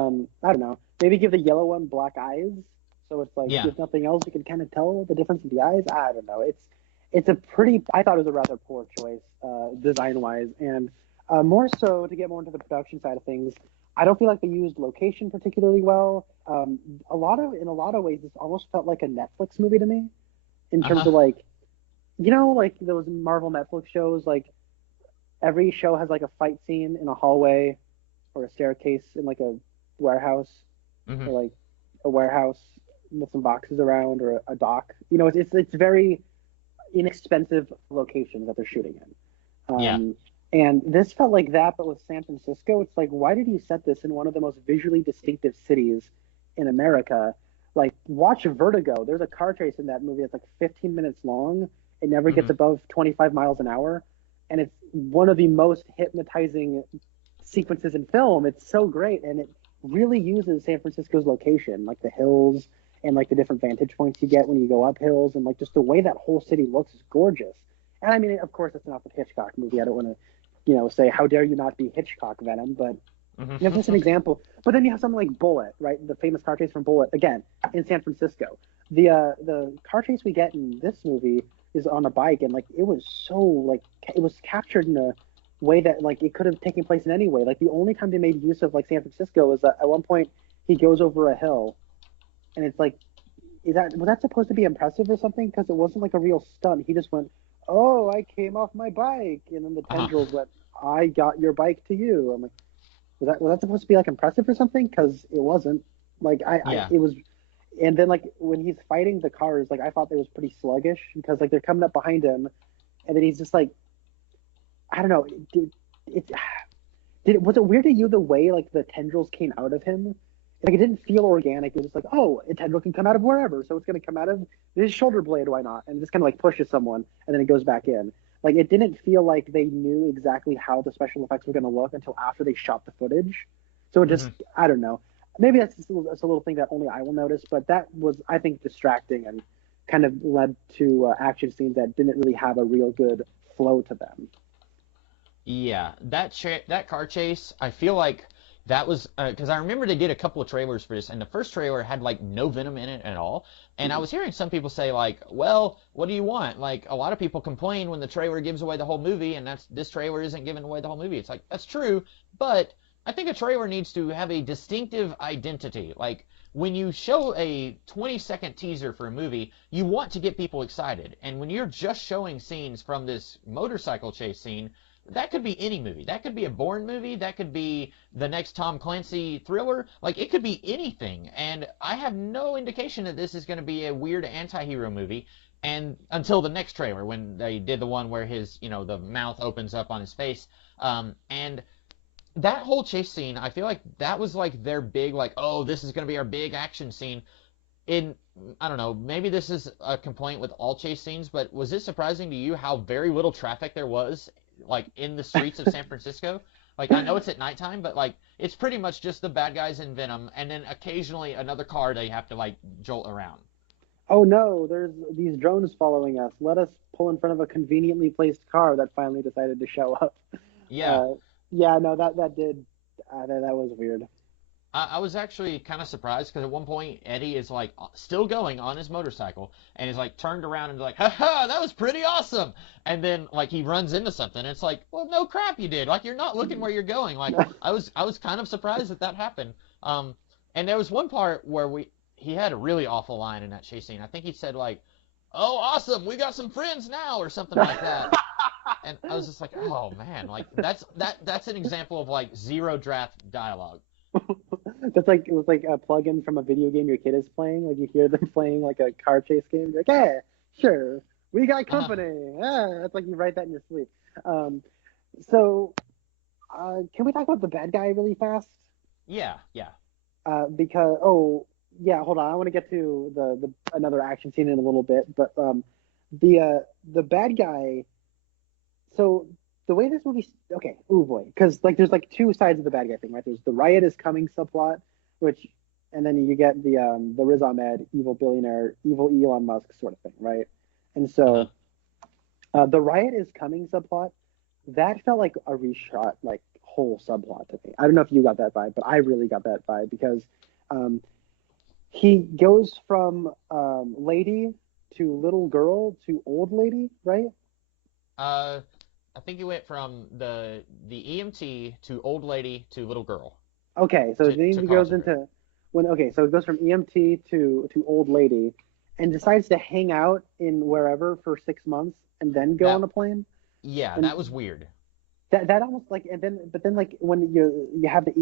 I don't know. Maybe give the yellow one black eyes, so it's like Yeah. if nothing else, you can kind of tell the difference in the eyes. I don't know. It's a pretty. I thought it was a rather poor choice, design wise, and more so to get more into the production side of things. I don't feel like they used location particularly well. In a lot of ways, this almost felt like a Netflix movie to me, in terms Uh-huh. of like, like those Marvel Netflix shows. Like every show has like a fight scene in a hallway, or a staircase in like a warehouse, Hmm. or like a warehouse with some boxes around, or a dock. It's very inexpensive locations that they're shooting in. Yeah. And this felt like that, but with San Francisco. It's like, why did you set this in one of the most visually distinctive cities in America? Like, watch Vertigo. There's a car chase in that movie that's like 15 minutes long. It never gets Hmm. above 25 miles an hour. And it's one of the most hypnotizing sequences in film. It's so great. And it really uses San Francisco's location, like the hills and like the different vantage points you get when you go up hills, and like just the way that whole city looks is gorgeous. And I mean, of course, it's an Alfred Hitchcock movie. I don't want to, say how dare you not be Hitchcock, Venom, but just an example. But then you have something like Bullet, right? The famous car chase from Bullet, again in San Francisco. The car chase we get in this movie is on a bike, and like it was captured in a way that like it could have taken place in any way. Like the only time they made use of like San Francisco was that at one point he goes over a hill, and it's like, was that supposed to be impressive or something? Because it wasn't like a real stunt. He just went, "Oh, I came off my bike," and then the tendrils went, "I got your bike to you." I'm like, was that supposed to be like impressive or something? Because it wasn't. Like it was. And then like when he's fighting the cars, like I thought they was pretty sluggish because like they're coming up behind him, and then he's just like, I don't know. Was it weird to you the way like the tendrils came out of him? Like it didn't feel organic. It was just like, oh, a tendril can come out of wherever, so it's going to come out of his shoulder blade. Why not? And it just kind of like pushes someone, and then it goes back in. Like it didn't feel like they knew exactly how the special effects were going to look until after they shot the footage. So it just, I don't know. Maybe that's a little thing that only I will notice, but that was, I think, distracting and kind of led to action scenes that didn't really have a real good flow to them. Yeah, that car chase, I feel like that was because I remember they did a couple of trailers for this, and the first trailer had like no Venom in it at all. And I was hearing some people say like, well, what do you want? Like a lot of people complain when the trailer gives away the whole movie, and this trailer isn't giving away the whole movie. It's like, that's true, but I think a trailer needs to have a distinctive identity. Like when you show a 20-second teaser for a movie, you want to get people excited. And when you're just showing scenes from this motorcycle chase scene, that could be any movie. That could be a Bourne movie. That could be the next Tom Clancy thriller. Like, it could be anything. And I have no indication that this is going to be a weird anti-hero movie. And until the next trailer, when they did the one where his, the mouth opens up on his face. And that whole chase scene, I feel like that was like their big, like, oh, this is going to be our big action scene. I don't know, maybe this is a complaint with all chase scenes, but was it surprising to you how very little traffic there was, like, in the streets of San Francisco? Like, I know it's at nighttime, but, like, it's pretty much just the bad guys in Venom, and then occasionally another car they have to, like, jolt around. Oh no, there's these drones following us. Let us pull in front of a conveniently placed car that finally decided to show up. Yeah. Yeah, no, that did, that was weird. I was actually kind of surprised because at one point Eddie is like still going on his motorcycle and is like turned around and like, haha, that was pretty awesome. And then like he runs into something and it's like, well, no crap you did. Like you're not looking where you're going. Like I was kind of surprised that happened. And there was one part where he had a really awful line in that chase scene. I think he said like, oh, awesome, we got some friends now or something like that. And I was just like, oh man, like that's an example of like zero draft dialogue. It was like a plug-in from a video game your kid is playing. Like you hear them playing like a car chase game. You're like, yeah, sure, we got company. Yeah, it's like you write that in your sleep. So, can we talk about the bad guy really fast? Yeah. Because hold on, I want to get to the another action scene in a little bit, but the bad guy. So the way this movie, okay, oh boy, because like there's like two sides of the bad guy thing, right? There's the riot is coming subplot, and then you get the Riz Ahmed, evil billionaire, evil Elon Musk sort of thing, right? And so the riot is coming subplot, that felt like a reshot, like whole subplot to me. I don't know if you got that vibe, but I really got that vibe because he goes from lady to little girl to old lady, right? I think he went from the EMT to old lady to little girl. Okay, so then he goes into so it goes from EMT to old lady, and decides to hang out in wherever for 6 months and then go on a plane. Yeah, and that was weird. That almost like but then like when you have the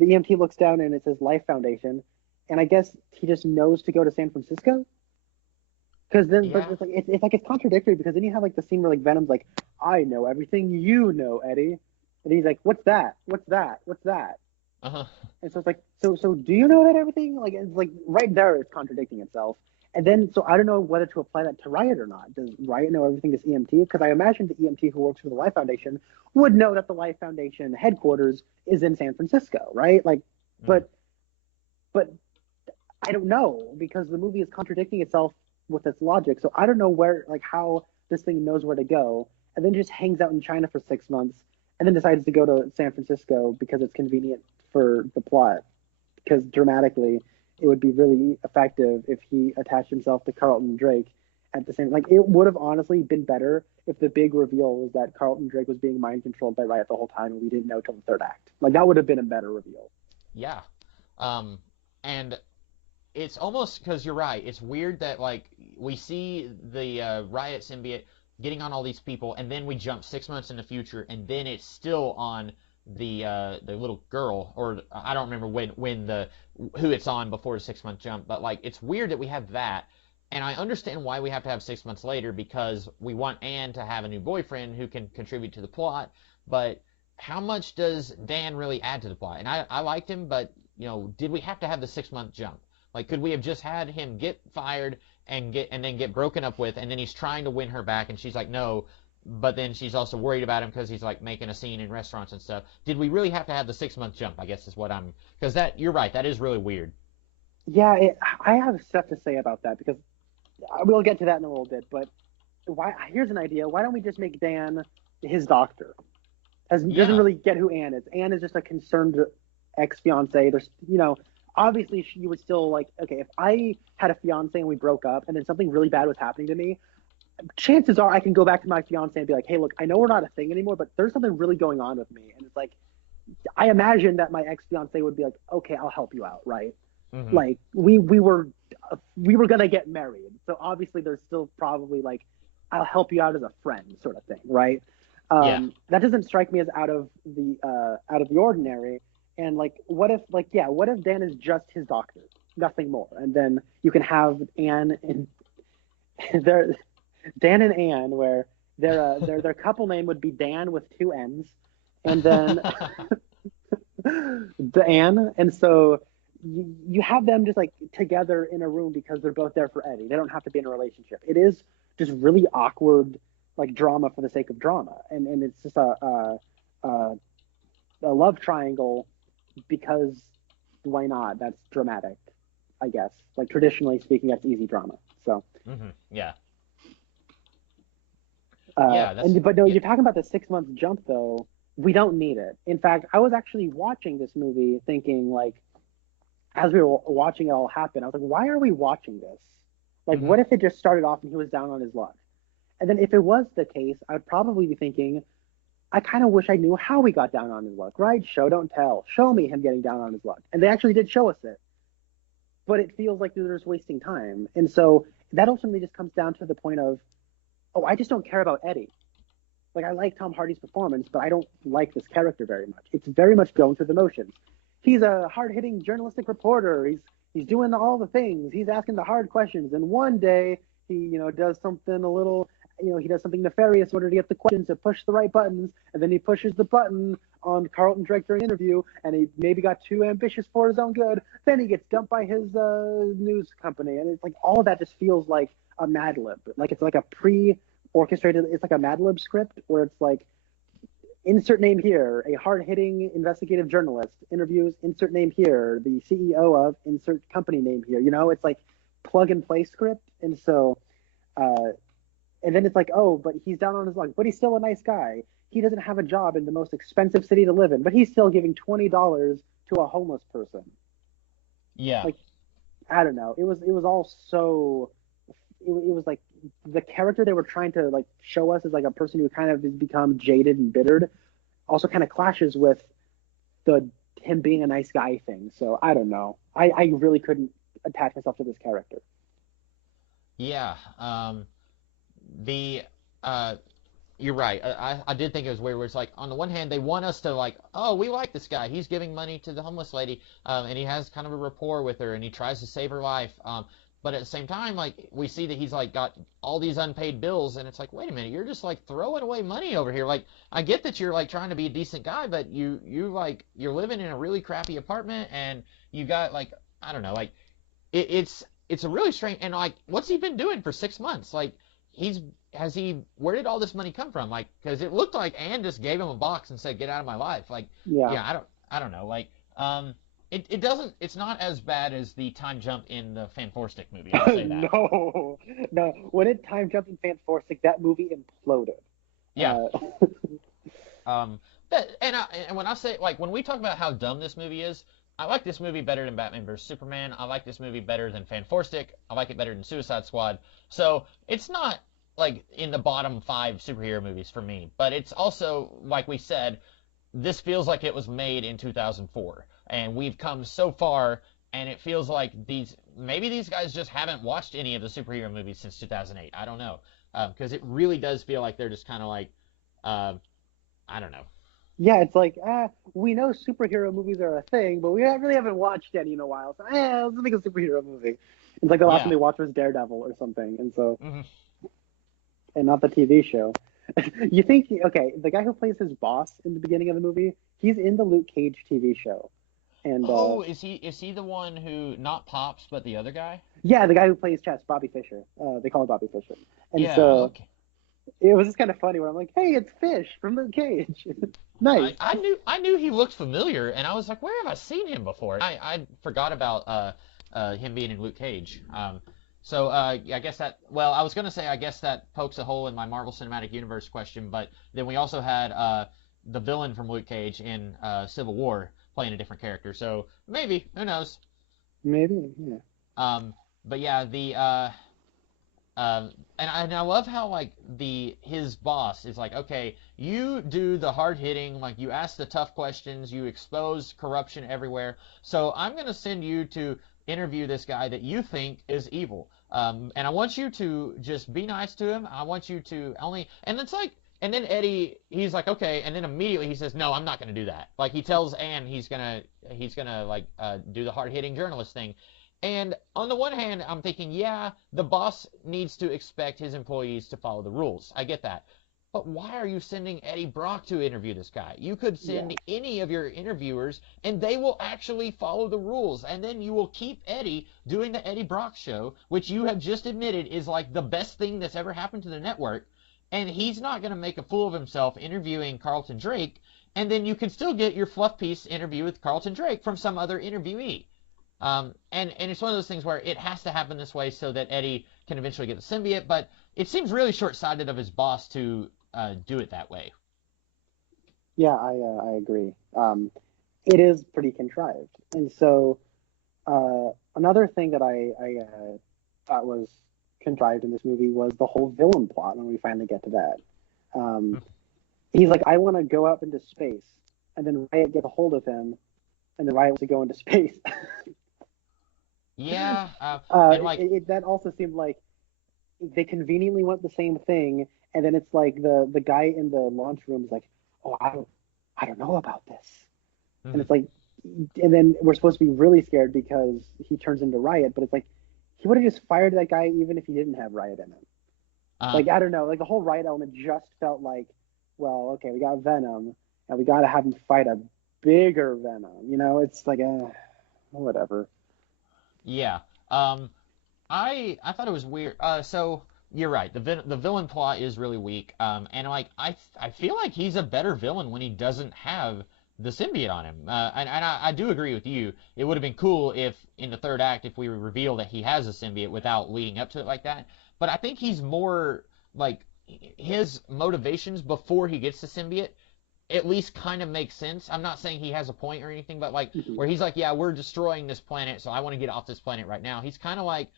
EMT looks down and it says Life Foundation, and I guess he just knows to go to San Francisco. Because then, but it's contradictory because then you have like the scene where like Venom's like, I know everything you know, Eddie, and he's like, what's that? What's that? What's that? And so it's like, so do you know that everything? Like it's like right there, it's contradicting itself. And then so I don't know whether to apply that to Riot or not. Does Riot know everything is EMT? Because I imagine the EMT who works for the Life Foundation would know that the Life Foundation headquarters is in San Francisco, right? Like, but I don't know because the movie is contradicting itself with its logic. So I don't know where, like, how this thing knows where to go, and then just hangs out in China for 6 months, and then decides to go to San Francisco because it's convenient for the plot. Because dramatically, it would be really effective if he attached himself to Carlton Drake at the same. Like, it would have honestly been better if the big reveal was that Carlton Drake was being mind controlled by Riot the whole time, and we didn't know till the third act. Like, that would have been a better reveal. Yeah. And it's almost because you're right. It's weird that like we see the Riot symbiote getting on all these people, and then we jump 6 months in the future, and then it's still on the little girl, or I don't remember when the who it's on before the 6 month jump, but like it's weird that we have that. And I understand why we have to have 6 months later because we want Anne to have a new boyfriend who can contribute to the plot. But how much does Dan really add to the plot? And I liked him, but did we have to have the 6 month jump? Like, could we have just had him get fired and then get broken up with, and then he's trying to win her back, and she's like, no, but then she's also worried about him because he's like making a scene in restaurants and stuff. Did we really have to have the 6 month jump? I guess is what because you're right, that is really weird. Yeah, I have stuff to say about that because we'll get to that in a little bit. But here's an idea. Why don't we just make Dan his doctor? Doesn't really get who Anne is. Anne is just a concerned ex-fiance. There's, obviously you would still like, okay, if I had a fiance and we broke up and then something really bad was happening to me, chances are I can go back to my fiance and be like, hey, look, I know we're not a thing anymore, but there's something really going on with me. And it's like, I imagine that my ex-fiance would be like, okay, I'll help you out, right? Mm-hmm. Like we were gonna get married, so obviously there's still probably like, I'll help you out as a friend sort of thing, right? That doesn't strike me as out of the ordinary. And like, what if Dan is just his doctor, nothing more, and then you can have Anne and Dan and Anne, where their couple name would be Dan with two N's, and then the Anne, and so you have them just like together in a room because they're both there for Eddie. They don't have to be in a relationship. It is just really awkward, like drama for the sake of drama, and it's just a love triangle because why not? That's dramatic, I guess. Like traditionally speaking, that's easy drama. So yeah. You're talking about the 6 month jump though. We don't need it. In fact, I was actually watching this movie thinking like, as we were watching it all happen, I was like, why are we watching this? Like, what if it just started off and he was down on his luck? And then if it was the case, I would probably be thinking, I kind of wish I knew how he got down on his luck, right? Show, don't tell. Show me him getting down on his luck. And they actually did show us it. But it feels like they're just wasting time. And so that ultimately just comes down to the point of, oh, I just don't care about Eddie. Like, I like Tom Hardy's performance, but I don't like this character very much. It's very much going through the motions. He's a hard-hitting journalistic reporter. He's doing all the things. He's asking the hard questions. And one day he, does something a little, he does something nefarious in order to get the questions to push the right buttons. And then he pushes the button on Carlton Drake during an interview, and he maybe got too ambitious for his own good. Then he gets dumped by his news company. And it's like all of that just feels like a Mad Lib. Like it's like a pre-orchestrated, it's like a Mad Lib script where it's like, insert name here, a hard-hitting investigative journalist interviews, insert name here, the CEO of insert company name here. It's like plug-and-play script. And so, and then it's like, oh, but he's down on his luck, but he's still a nice guy. He doesn't have a job in the most expensive city to live in, but he's still giving $20 to a homeless person. Yeah. Like, I don't know. It was all so, it was like, the character they were trying to like show us as like a person who kind of has become jaded and bittered also kind of clashes with him being a nice guy thing. So I don't know. I really couldn't attach myself to this character. Yeah. You're right. I did think it was weird where it's like, on the one hand, they want us to like, oh, we like this guy. He's giving money to the homeless lady, and he has kind of a rapport with her, and he tries to save her life. But at the same time, like, we see that he's, like, got all these unpaid bills, and it's like, wait a minute, you're just, like, throwing away money over here. Like, I get that you're, like, trying to be a decent guy, but you're living in a really crappy apartment, and you got, like, I don't know, like, it's a really strange, and, like, what's he been doing for 6 months? Like, where did all this money come from? Like, because it looked like Anne just gave him a box and said, get out of my life. Like, yeah I don't know, like, it doesn't. It's not as bad as the time jump in the Fan Four Stick movie. I'll say that. No, no. When it time jumped in Fantastic, that movie imploded. Yeah. Uh, Um. And when I say like when we talk about how dumb this movie is, I like this movie better than Batman vs Superman. I like this movie better than Fan Four Stick. I like it better than Suicide Squad. So it's not like in the bottom five superhero movies for me, but it's also like we said, this feels like it was made in 2004, and we've come so far, and it feels like these guys just haven't watched any of the superhero movies since 2008. I don't know, because it really does feel like they're just kind of like, uh, I don't know. yeah, it's like we know superhero movies are a thing, but we really haven't watched any in a while. So let's make a superhero movie. It's like the last one Yeah. they watched was Daredevil or something, and so Hmm. and not the TV show. You think okay, the guy who plays his boss in the beginning of the movie, he's in the Luke Cage TV show, and Oh, is he the one who not Pops but the other guy? yeah, the guy who plays Chess, Bobby Fischer. They call him Bobby Fischer, and Yeah. so Okay. it was just kind of funny when I'm like, hey, it's Fish from Luke Cage. Nice. I knew he looked familiar, and I was like, where have I seen him before? I forgot about him being in Luke Cage. So I guess that well, I was gonna say I guess that pokes a hole in my Marvel Cinematic Universe question, but then we also had the villain from Luke Cage in Civil War playing a different character, so maybe who knows? Maybe, yeah. But yeah, and I love how like his boss is like, okay, you do the hard hitting, like you ask the tough questions, you expose corruption everywhere. So I'm gonna send you to interview this guy that you think is evil. And I want you to just be nice to him. I want you to only, and it's like, and then Eddie, he's like, okay, and then immediately he says, no, I'm not gonna do that. Like he tells Anne he's gonna like do the hard hitting journalist thing. And on the one hand, I'm thinking, yeah, the boss needs to expect his employees to follow the rules. I get that. But why are you sending Eddie Brock to interview this guy? You could send Yeah. any of your interviewers and they will actually follow the rules. And then you will keep Eddie doing the Eddie Brock show, which you have just admitted is like the best thing that's ever happened to the network. And he's not going to make a fool of himself interviewing Carlton Drake. And then you can still get your fluff piece interview with Carlton Drake from some other interviewee. And it's one of those things where it has to happen this way so that Eddie can eventually get the symbiote, but it seems really short-sighted of his boss to do it that way. Yeah, I agree. It is pretty contrived. And so another thing that I thought was contrived in this movie was the whole villain plot when we finally get to that. He's like, I want to go up into space. And then Riot gets a hold of him, and then Riot wants to go into space. Yeah, and like, that also seemed like they conveniently want the same thing, and then it's like the guy in the launch room is like, oh, I don't know about this, and it's like, and then we're supposed to be really scared because he turns into Riot, but it's like he would have just fired that guy even if he didn't have Riot in him. Like I don't know, like the whole Riot element just felt like, well, okay, we got Venom, and we got to have him fight a bigger Venom. You know, it's like whatever. yeah. I thought it was weird. So you're right. The villain plot is really weak. And like I feel like he's a better villain when he doesn't have the symbiote on him. And I do agree with you. It would have been cool if in the third act if we reveal that he has a symbiote without leading up to it like that. But I think he's more like his motivations before he gets the symbiote at least kind of makes sense. I'm not saying he has a point or anything, but like where he's like, yeah, we're destroying this planet, so I want to get off this planet right now. He's kind of like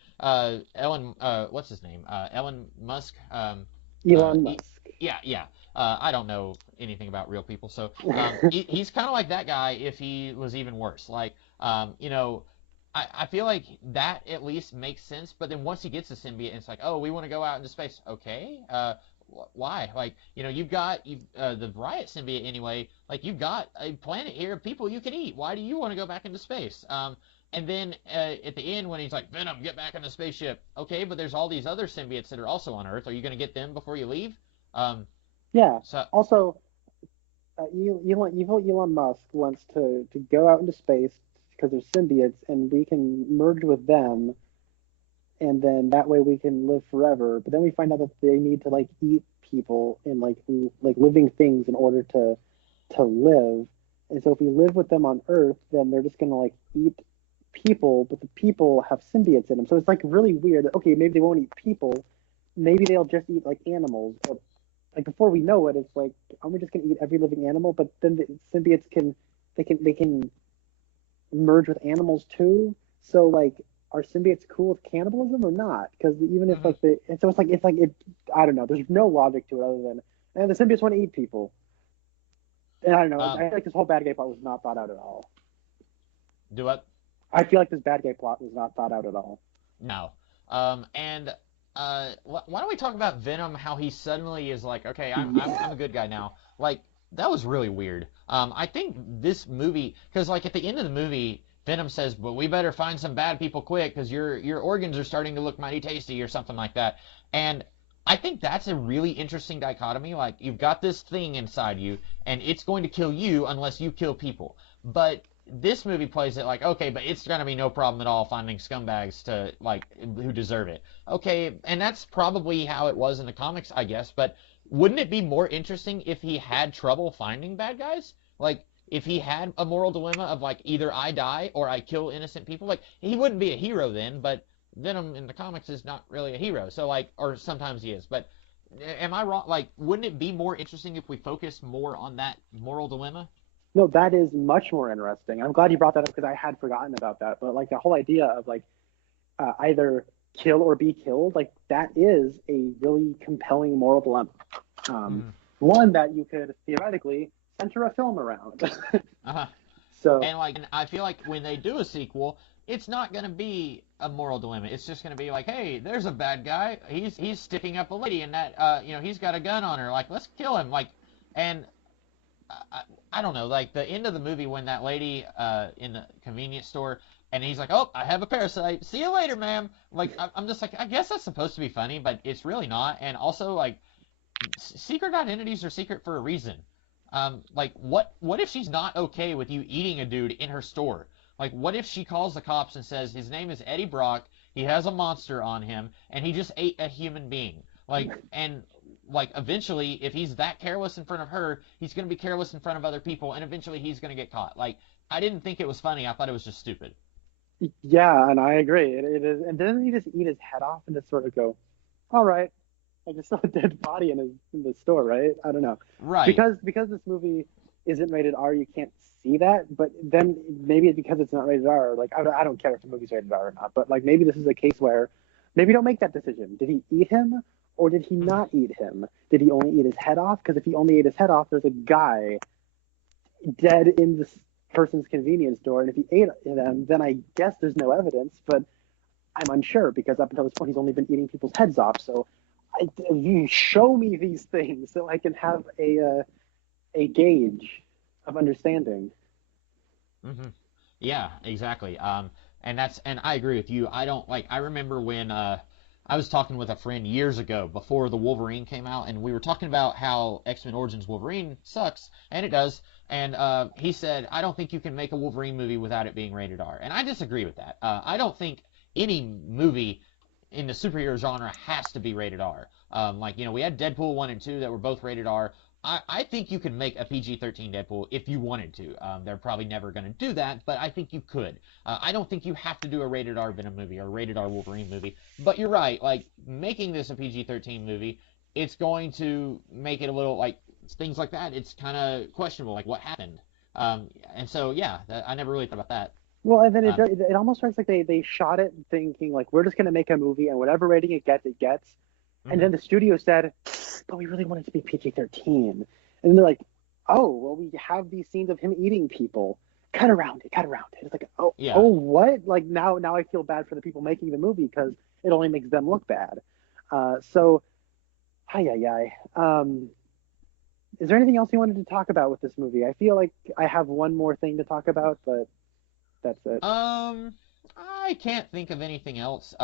what's his name? Elon Musk. Elon Musk. Yeah. I don't know anything about real people, so he's kind of like that guy if he was even worse. Like, I feel like that at least makes sense. But then once he gets the symbiote, it's like, oh, we want to go out into space. Okay. Why? Like, you've got the Riot symbiote anyway. Like, you've got a planet here of people you can eat. Why do you want to go back into space? And then at the end when he's like, Venom, get back on the spaceship. Okay, but there's all these other symbiotes that are also on Earth. Are you going to get them before you leave? Yeah. So Also, Elon Musk wants to go out into space because they're symbiotes, and we can merge with them, and then that way we can live forever. But then we find out that they need to like eat people and like living things in order to live. And so if we live with them on Earth, then they're just gonna like eat people, but the people have symbiotes in them. So it's like really weird. Okay, maybe they won't eat people. Maybe they'll just eat like animals. But like before we know it, it's like, aren't we just gonna eat every living animal? But then the symbiotes can merge with animals too. So like, are symbiotes cool with cannibalism or not? Because even if like so it's like I don't know. There's no logic to it other than and the symbiotes want to eat people. And I don't know. I feel like this whole bad guy plot was not thought out at all. Do what? I feel like this bad guy plot was not thought out at all. No. And why don't we talk about Venom? How he suddenly is like, okay, I'm a good guy now. Like that was really weird. I think this movie, because like at the end of the movie, Venom says, "But we better find some bad people quick, because your organs are starting to look mighty tasty," or something like that. And I think that's a really interesting dichotomy. Like you've got this thing inside you, and it's going to kill you unless you kill people. But this movie plays it like, okay, but it's gonna be no problem at all finding scumbags to like who deserve it. Okay, and that's probably how it was in the comics, I guess. But wouldn't it be more interesting if he had trouble finding bad guys? Like if he had a moral dilemma of like either I die or I kill innocent people. Like he wouldn't be a hero then, but Venom in the comics is not really a hero. So like, or sometimes he is. But am I wrong? Like, wouldn't it be more interesting if we focused more on that moral dilemma? No, that is much more interesting. I'm glad you brought that up because I had forgotten about that. But like the whole idea of like either kill or be killed, like that is a really compelling moral dilemma. One that you could theoretically center a film around. Uh-huh. So and like, and I feel like when they do a sequel, it's not going to be a moral dilemma. It's just going to be like, hey, there's a bad guy. He's sticking up a lady, and that he's got a gun on her. Like, let's kill him. Like, and I don't know. Like the end of the movie when that lady in the convenience store, and he's like, oh, I have a parasite. See you later, ma'am. Like, I'm just like, I guess that's supposed to be funny, but it's really not. And also, like, secret identities are secret for a reason. Like, what if she's not okay with you eating a dude in her store? Like, what if she calls the cops and says his name is Eddie Brock, he has a monster on him, and he just ate a human being? Like, and like eventually, if he's that careless in front of her, he's going to be careless in front of other people, and eventually he's going to get caught. Like, I didn't think it was funny. I thought it was just stupid. yeah, and I agree. It is. And then he just eat his head off and just sort of go, all right. I just saw a dead body in the store, right? I don't know. Right. Because this movie isn't rated R, you can't see that. But then maybe it's because it's not rated R. Like I don't care if the movie's rated R or not. But like maybe this is a case where maybe don't make that decision. Did he eat him or did he not eat him? Did he only eat his head off? Because if he only ate his head off, there's a guy dead in this person's convenience store, and if he ate them, then I guess there's no evidence. But I'm unsure because up until this point, he's only been eating people's heads off. So. You show me these things so I can have a gauge of understanding. Mm-hmm. Yeah, exactly. And I agree with you. I remember when I was talking with a friend years ago before the Wolverine came out, and we were talking about how X-Men Origins Wolverine sucks, and it does. And he said, I don't think you can make a Wolverine movie without it being rated R. And I disagree with that. I don't think any movie in the superhero genre has to be rated R. We had Deadpool 1 and 2 that were both rated R. I think you could make a PG-13 Deadpool if you wanted to. They're probably never going to do that, but I think you could. I don't think you have to do a rated R Venom movie or a rated R Wolverine movie. But you're right, like, making this a PG-13 movie, it's going to make it a little, like, things like that, it's kind of questionable, like, what happened? And so, yeah, I never really thought about that. Well, and then it almost strikes like they shot it thinking, like, we're just going to make a movie, and whatever rating it gets, it gets. And then the studio said, but we really want it to be PG-13. And they're like, oh, well, we have these scenes of him eating people. Cut around it. It's like, oh, yeah. Oh, what? Like, now I feel bad for the people making the movie because it only makes them look bad. So, is there anything else you wanted to talk about with this movie? I feel like I have one more thing to talk about, but that's it. I can't think of anything else.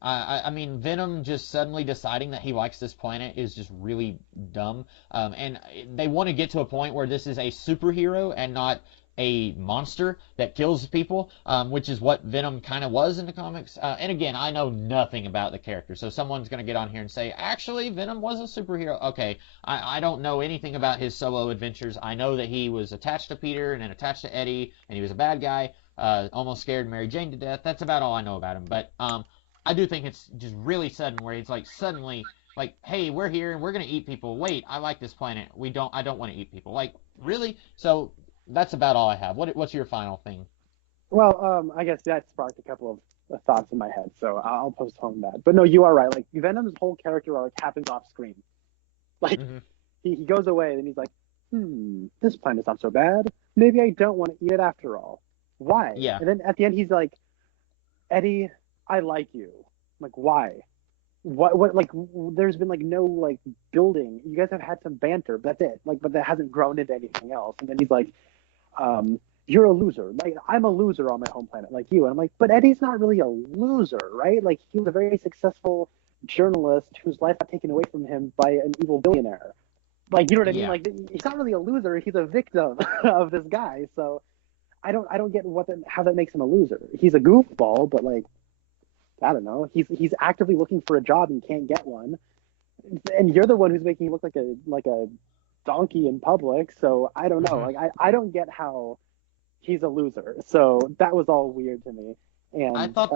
I mean, Venom just suddenly deciding that he likes this planet is just really dumb. And they want to get to a point where this is a superhero and not a monster that kills people, which is what Venom kind of was in the comics. And again, I know nothing about the character, so someone's going to get on here and say, actually, Venom was a superhero. Okay, I don't know anything about his solo adventures. I know that he was attached to Peter and then attached to Eddie, and he was a bad guy, almost scared Mary Jane to death. That's about all I know about him. But I do think it's just really sudden, where it's like suddenly, like, hey, we're here and we're gonna eat people. Wait, I like this planet. I don't want to eat people. Like, really? So that's about all I have. What's your final thing? Well, I guess that sparked a couple of thoughts in my head, so I'll postpone that. But no, you are right. Like, Venom's whole character arc happens off screen. Like, he goes away and he's like, this planet's not so bad. Maybe I don't want to eat it after all. Why? Yeah. And then at the end he's like, Eddie, I like you. I'm like, why? What like there's been like no like building. You guys have had some banter, but that's it. Like, but that hasn't grown into anything else. And then he's like, you're a loser. Like, I'm a loser on my home planet, like you. And I'm like, but Eddie's not really a loser, right? Like, he was a very successful journalist whose life got taken away from him by an evil billionaire. Like, you know what I mean? Like, he's not really a loser. He's a victim of this guy. So I don't get how that makes him a loser. He's a goofball, but like, I don't know. He's actively looking for a job and can't get one. And you're the one who's making him look like a donkey in public. So I don't know. Like, I don't get how he's a loser. So that was all weird to me. And I thought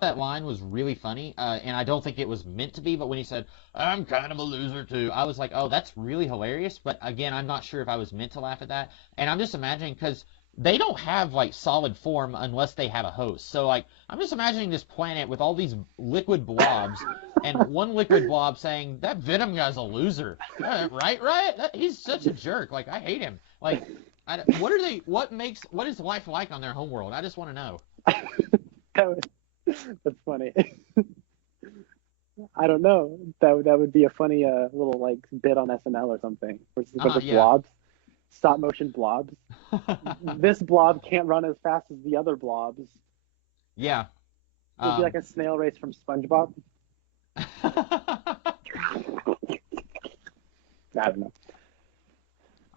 that line was really funny, and I don't think it was meant to be. But when he said, "I'm kind of a loser too," I was like, "Oh, that's really hilarious." But again, I'm not sure if I was meant to laugh at that. And I'm just imagining, because they don't have like solid form unless they have a host. So like, I'm just imagining this planet with all these liquid blobs, and one liquid blob saying, "That Venom guy's a loser." Right? He's such a jerk. Like, I hate him. Like, what is life like on their homeworld? I just want to know. That's funny. I don't know. That would be a funny little like bit on SNL or something. Where it's a bunch of blobs, stop motion blobs. This blob can't run as fast as the other blobs. Yeah. It would be like a snail race from SpongeBob. I don't know.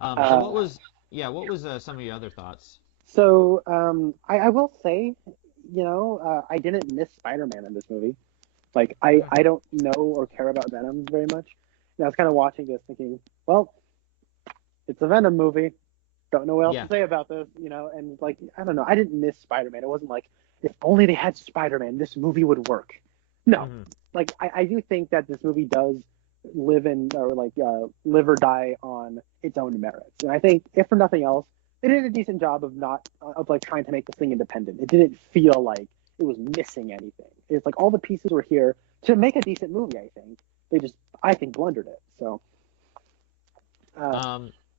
So what was some of your other thoughts? So I will say, I didn't miss Spider-Man in this movie. Like, I don't know or care about Venom very much. And I was kind of watching this thinking, well, it's a Venom movie. Don't know what else to say about this, and like, I don't know. I didn't miss Spider-Man. It wasn't like, if only they had Spider-Man, this movie would work. No. Like, I do think that this movie does live or die on its own merits. And I think, if for nothing else, they did a decent job of trying to make this thing independent. It didn't feel like it was missing anything. It's like all the pieces were here to make a decent movie. I think they just, blundered it. So,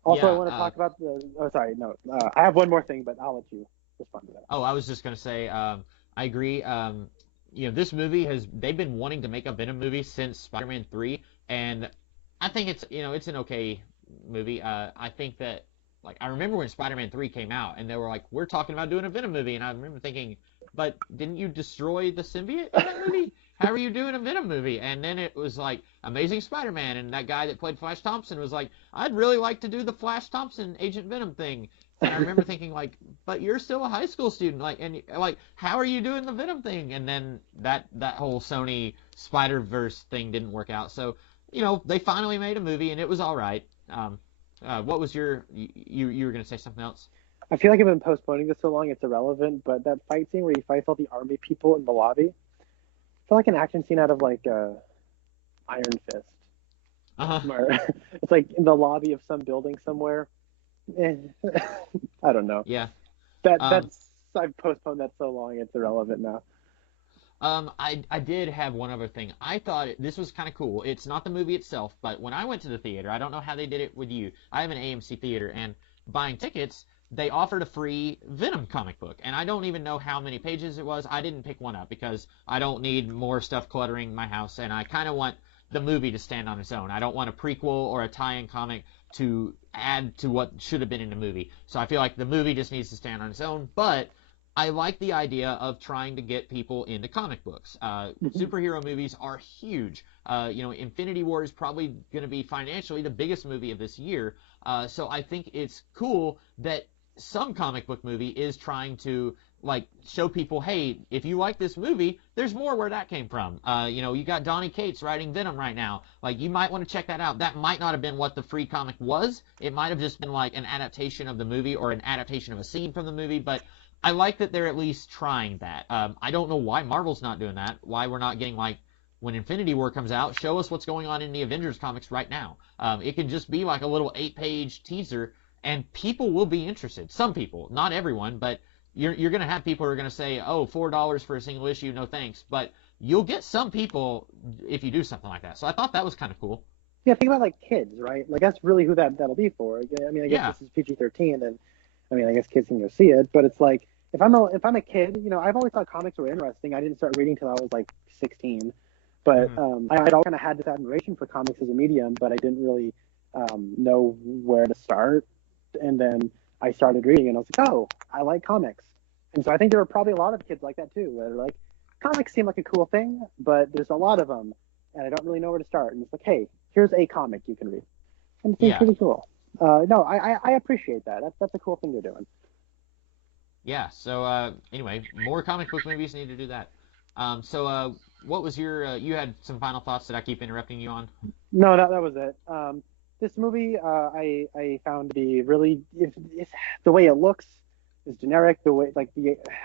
also, I want to talk about I have one more thing, but I'll let you respond to that. Oh, I was just gonna say, I agree. This movie they've been wanting to make a Venom movie since Spider-Man 3, and I think it's an okay movie. I think that, like, I remember when Spider-Man 3 came out, and they were like, we're talking about doing a Venom movie, and I remember thinking, but didn't you destroy the symbiote in that movie? How are you doing a Venom movie? And then it was like Amazing Spider-Man, and that guy that played Flash Thompson was like, I'd really like to do the Flash Thompson Agent Venom thing. And I remember thinking, like, but you're still a high school student, like, and like, how are you doing the Venom thing? And then that whole Sony Spider-Verse thing didn't work out. So, they finally made a movie, and it was all right. What was you were going to say something else? I feel like I've been postponing this so long it's irrelevant, but that fight scene where he fights all the army people in the lobby, I feel like an action scene out of like Iron Fist. Where it's like in the lobby of some building somewhere. I don't know. Yeah. I've postponed that so long it's irrelevant now. I did have one other thing. I thought this was kind of cool. It's not the movie itself, but when I went to the theater, I don't know how they did it with you. I have an AMC theater, and buying tickets, they offered a free Venom comic book. And I don't even know how many pages it was. I didn't pick one up because I don't need more stuff cluttering my house, and I kind of want the movie to stand on its own. I don't want a prequel or a tie-in comic to add to what should have been in the movie. So I feel like the movie just needs to stand on its own, but I like the idea of trying to get people into comic books. Superhero movies are huge. Infinity War is probably going to be financially the biggest movie of this year. So I think it's cool that some comic book movie is trying to like show people, hey, if you like this movie, there's more where that came from. You got Donny Cates writing Venom right now. Like, you might want to check that out. That might not have been what the free comic was. It might have just been like an adaptation of the movie or an adaptation of a scene from the movie, but I like that they're at least trying that. I don't know why Marvel's not doing that, why we're not getting, like, when Infinity War comes out, show us what's going on in the Avengers comics right now. It can just be like a little 8-page teaser, and people will be interested. Some people, not everyone, but you're going to have people who are going to say, oh, $4 for a single issue, no thanks. But you'll get some people if you do something like that. So I thought that was kind of cool. Yeah, think about like kids, right? Like that's really who that'll be for. I mean, I guess this is PG-13, and I mean, I guess kids can go see it. But it's like if I'm a kid, I've always thought comics were interesting. I didn't start reading till I was like 16, but I'd always kind of had this admiration for comics as a medium, but I didn't really know where to start. And then I started reading, and I was like, oh, I like comics. And so I think there were probably a lot of kids like that too, where they're like, comics seem like a cool thing, but there's a lot of them, and I don't really know where to start. And it's like, hey, here's a comic you can read. And it seems pretty cool. No, I appreciate that. That's a cool thing they're doing. Yeah, so anyway, more comic book movies need to do that. So what was your, you had some final thoughts that I keep interrupting you on? No, that was it. This movie I found to be really, if the way it looks is generic, the way, like,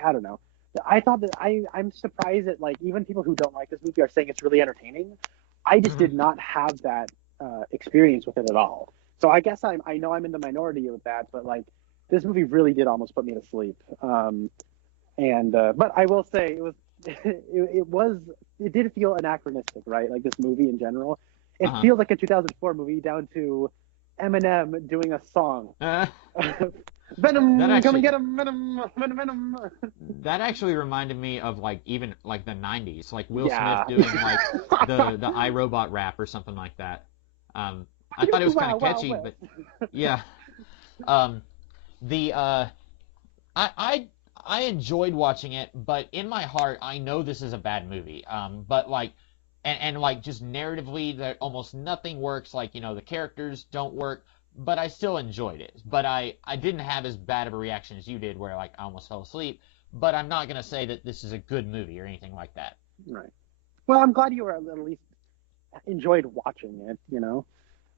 I don't know. I thought that I'm surprised that, like, even people who don't like this movie are saying it's really entertaining. I just did not have that experience with it at all. So I guess I know I'm in the minority with that, but like this movie really did almost put me to sleep. But I will say it did feel anachronistic, right? Like this movie in general, it feels like a 2004 movie down to Eminem doing a song. Venom, come and get him, Venom, Venom, Venom. That actually reminded me of like even like the 90s, like Will Smith doing like the iRobot rap or something like that. I thought it was kind of catchy, but yeah. I enjoyed watching it, but in my heart, I know this is a bad movie. But like, and like just narratively, that almost nothing works. Like, the characters don't work, but I still enjoyed it. But I didn't have as bad of a reaction as you did, where like I almost fell asleep. But I'm not gonna say that this is a good movie or anything like that. Right. Well, I'm glad you were at least enjoyed watching it.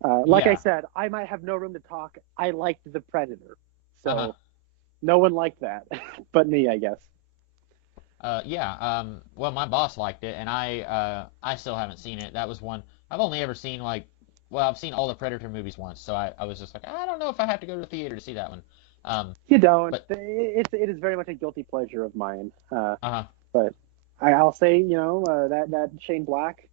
I said, I might have no room to talk. I liked The Predator, so no one liked that, but me, I guess. Well, my boss liked it, and I still haven't seen it. That was one I've only ever seen I've seen all the Predator movies once, so I was just like, I don't know if I have to go to the theater to see that one. You don't. But it is very much a guilty pleasure of mine. But I'll say, that Shane Black,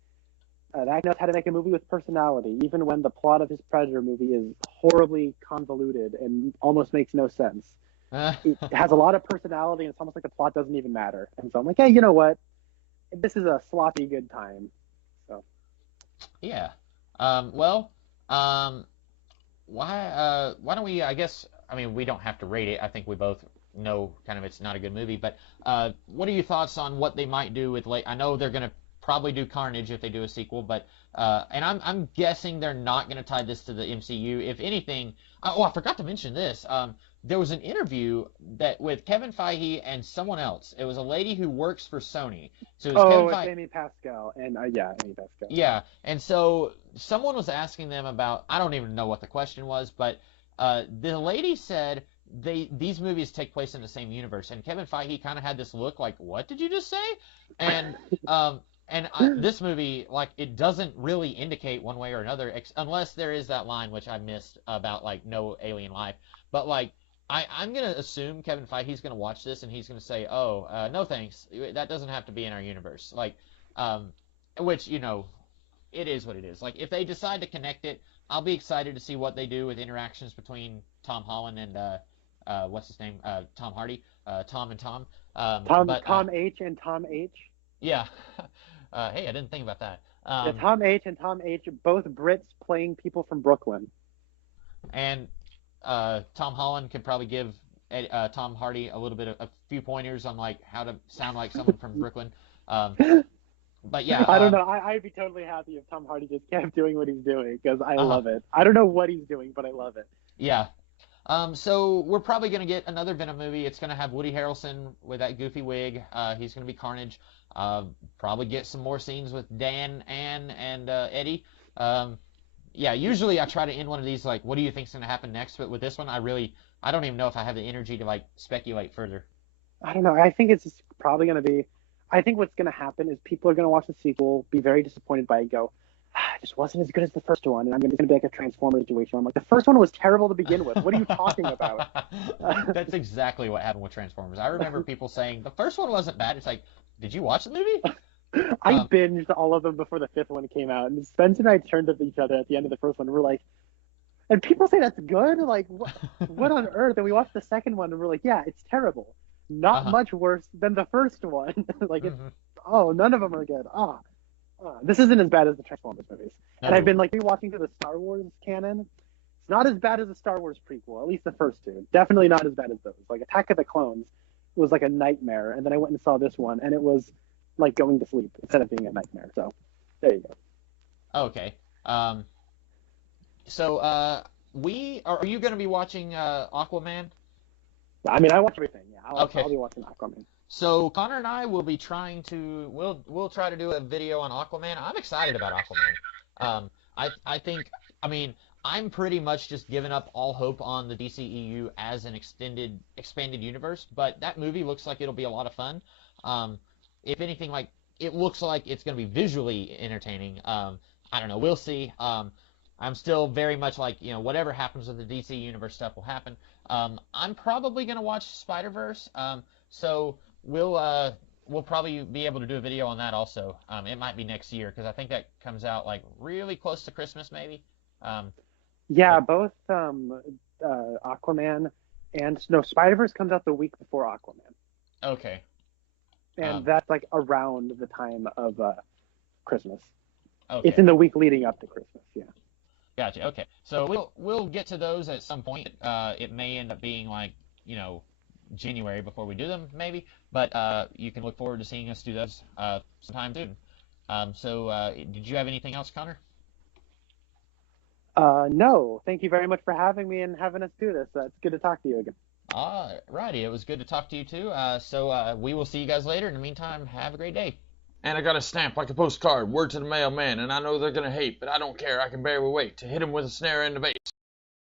that knows how to make a movie with personality, even when the plot of his Predator movie is horribly convoluted and almost makes no sense. It has a lot of personality, and it's almost like the plot doesn't even matter. And so I'm like, hey, you know what? This is a sloppy good time. So. Yeah. Why don't we, I guess, I mean, we don't have to rate it. I think we both know kind of it's not a good movie, but what are your thoughts on what they might do with I know they're going to probably do Carnage if they do a sequel, but and I'm guessing they're not going to tie this to the MCU. If anything, I forgot to mention this. There was an interview with Kevin Feige and someone else. It was a lady who works for Sony. So it was it's Amy Pascal, and Amy Pascal. Yeah, and so someone was asking them about, I don't even know what the question was, but the lady said these movies take place in the same universe, and Kevin Feige kind of had this look like, what did you just say? And this movie, like, it doesn't really indicate one way or another, unless there is that line which I missed about like no alien life. But like, I'm gonna assume Kevin Feige's gonna watch this and he's gonna say, oh, no thanks, that doesn't have to be in our universe. Like, which, it is what it is. Like, if they decide to connect it, I'll be excited to see what they do with interactions between Tom Holland and what's his name, Tom Hardy, Tom and Tom. Tom H and Tom H. Yeah. Hey, I didn't think about that. Tom H and Tom H, both Brits playing people from Brooklyn. And Tom Holland could probably give Tom Hardy a few pointers on like how to sound like someone from Brooklyn. But yeah, I don't know. I'd be totally happy if Tom Hardy just kept doing what he's doing, because I love it. I don't know what he's doing, but I love it. Yeah. So we're probably gonna get another Venom movie. It's gonna have Woody Harrelson with that goofy wig. He's gonna be Carnage. Probably get some more scenes with Dan, Ann, and Eddie. Yeah, usually I try to end one of these like, what do you think's gonna happen next? But with this one, I don't even know if I have the energy to like speculate further. I don't know. I think it's just probably going to be. I think what's going to happen is people are going to watch the sequel, be very disappointed by it, go, it just wasn't as good as the first one, and it's going to be like a Transformer situation. I'm like, the first one was terrible to begin with. What are you talking about? That's exactly what happened with Transformers. I remember people saying the first one wasn't bad. It's like, did you watch the movie? I binged all of them before the fifth one came out, and Spencer and I turned to each other at the end of the first one, and we're like, and people say that's good? Like, what on earth? And we watched the second one, and we're like, yeah, it's terrible. Not much worse than the first one. Like, it's, none of them are good. This isn't as bad as the Transformers movies. No. And I've been, like, rewatching through the Star Wars canon. It's not as bad as the Star Wars prequel, at least the first two. Definitely not as bad as those. Like, Attack of the Clones was like a nightmare, and then I went and saw this one, and it was like going to sleep instead of being a nightmare. So, there you go. Okay. So, are you going to be watching Aquaman? I mean, I watch everything. Yeah, Okay. I'll be watching Aquaman. So Connor and I will be we'll try to do a video on Aquaman. I'm excited about Aquaman. I think, I mean, I'm pretty much just giving up all hope on the DCEU as an expanded universe, but that movie looks like it'll be a lot of fun. If anything, like, it looks like it's going to be visually entertaining. I don't know. We'll see. I'm still very much like, whatever happens with the DC universe stuff will happen. I'm probably going to watch Spider-Verse. So we'll probably be able to do a video on that also. It might be next year because I think that comes out like really close to Christmas maybe. Yeah, both Aquaman and Spider-Verse comes out the week before Aquaman. Okay. And that's like around the time of Christmas. Okay. It's in the week leading up to Christmas, yeah. Gotcha. Okay. So we'll get to those at some point. It may end up being like, January before we do them, maybe. But you can look forward to seeing us do those sometime soon. So did you have anything else, Connor? No. Thank you very much for having me and having us do this. It's good to talk to you again. Righty. It was good to talk to you too. So we will see you guys later. In the meantime, have a great day. And I got a stamp like a postcard, word to the mailman, and I know they're gonna hate, but I don't care, I can barely wait to hit 'em with a snare in the base.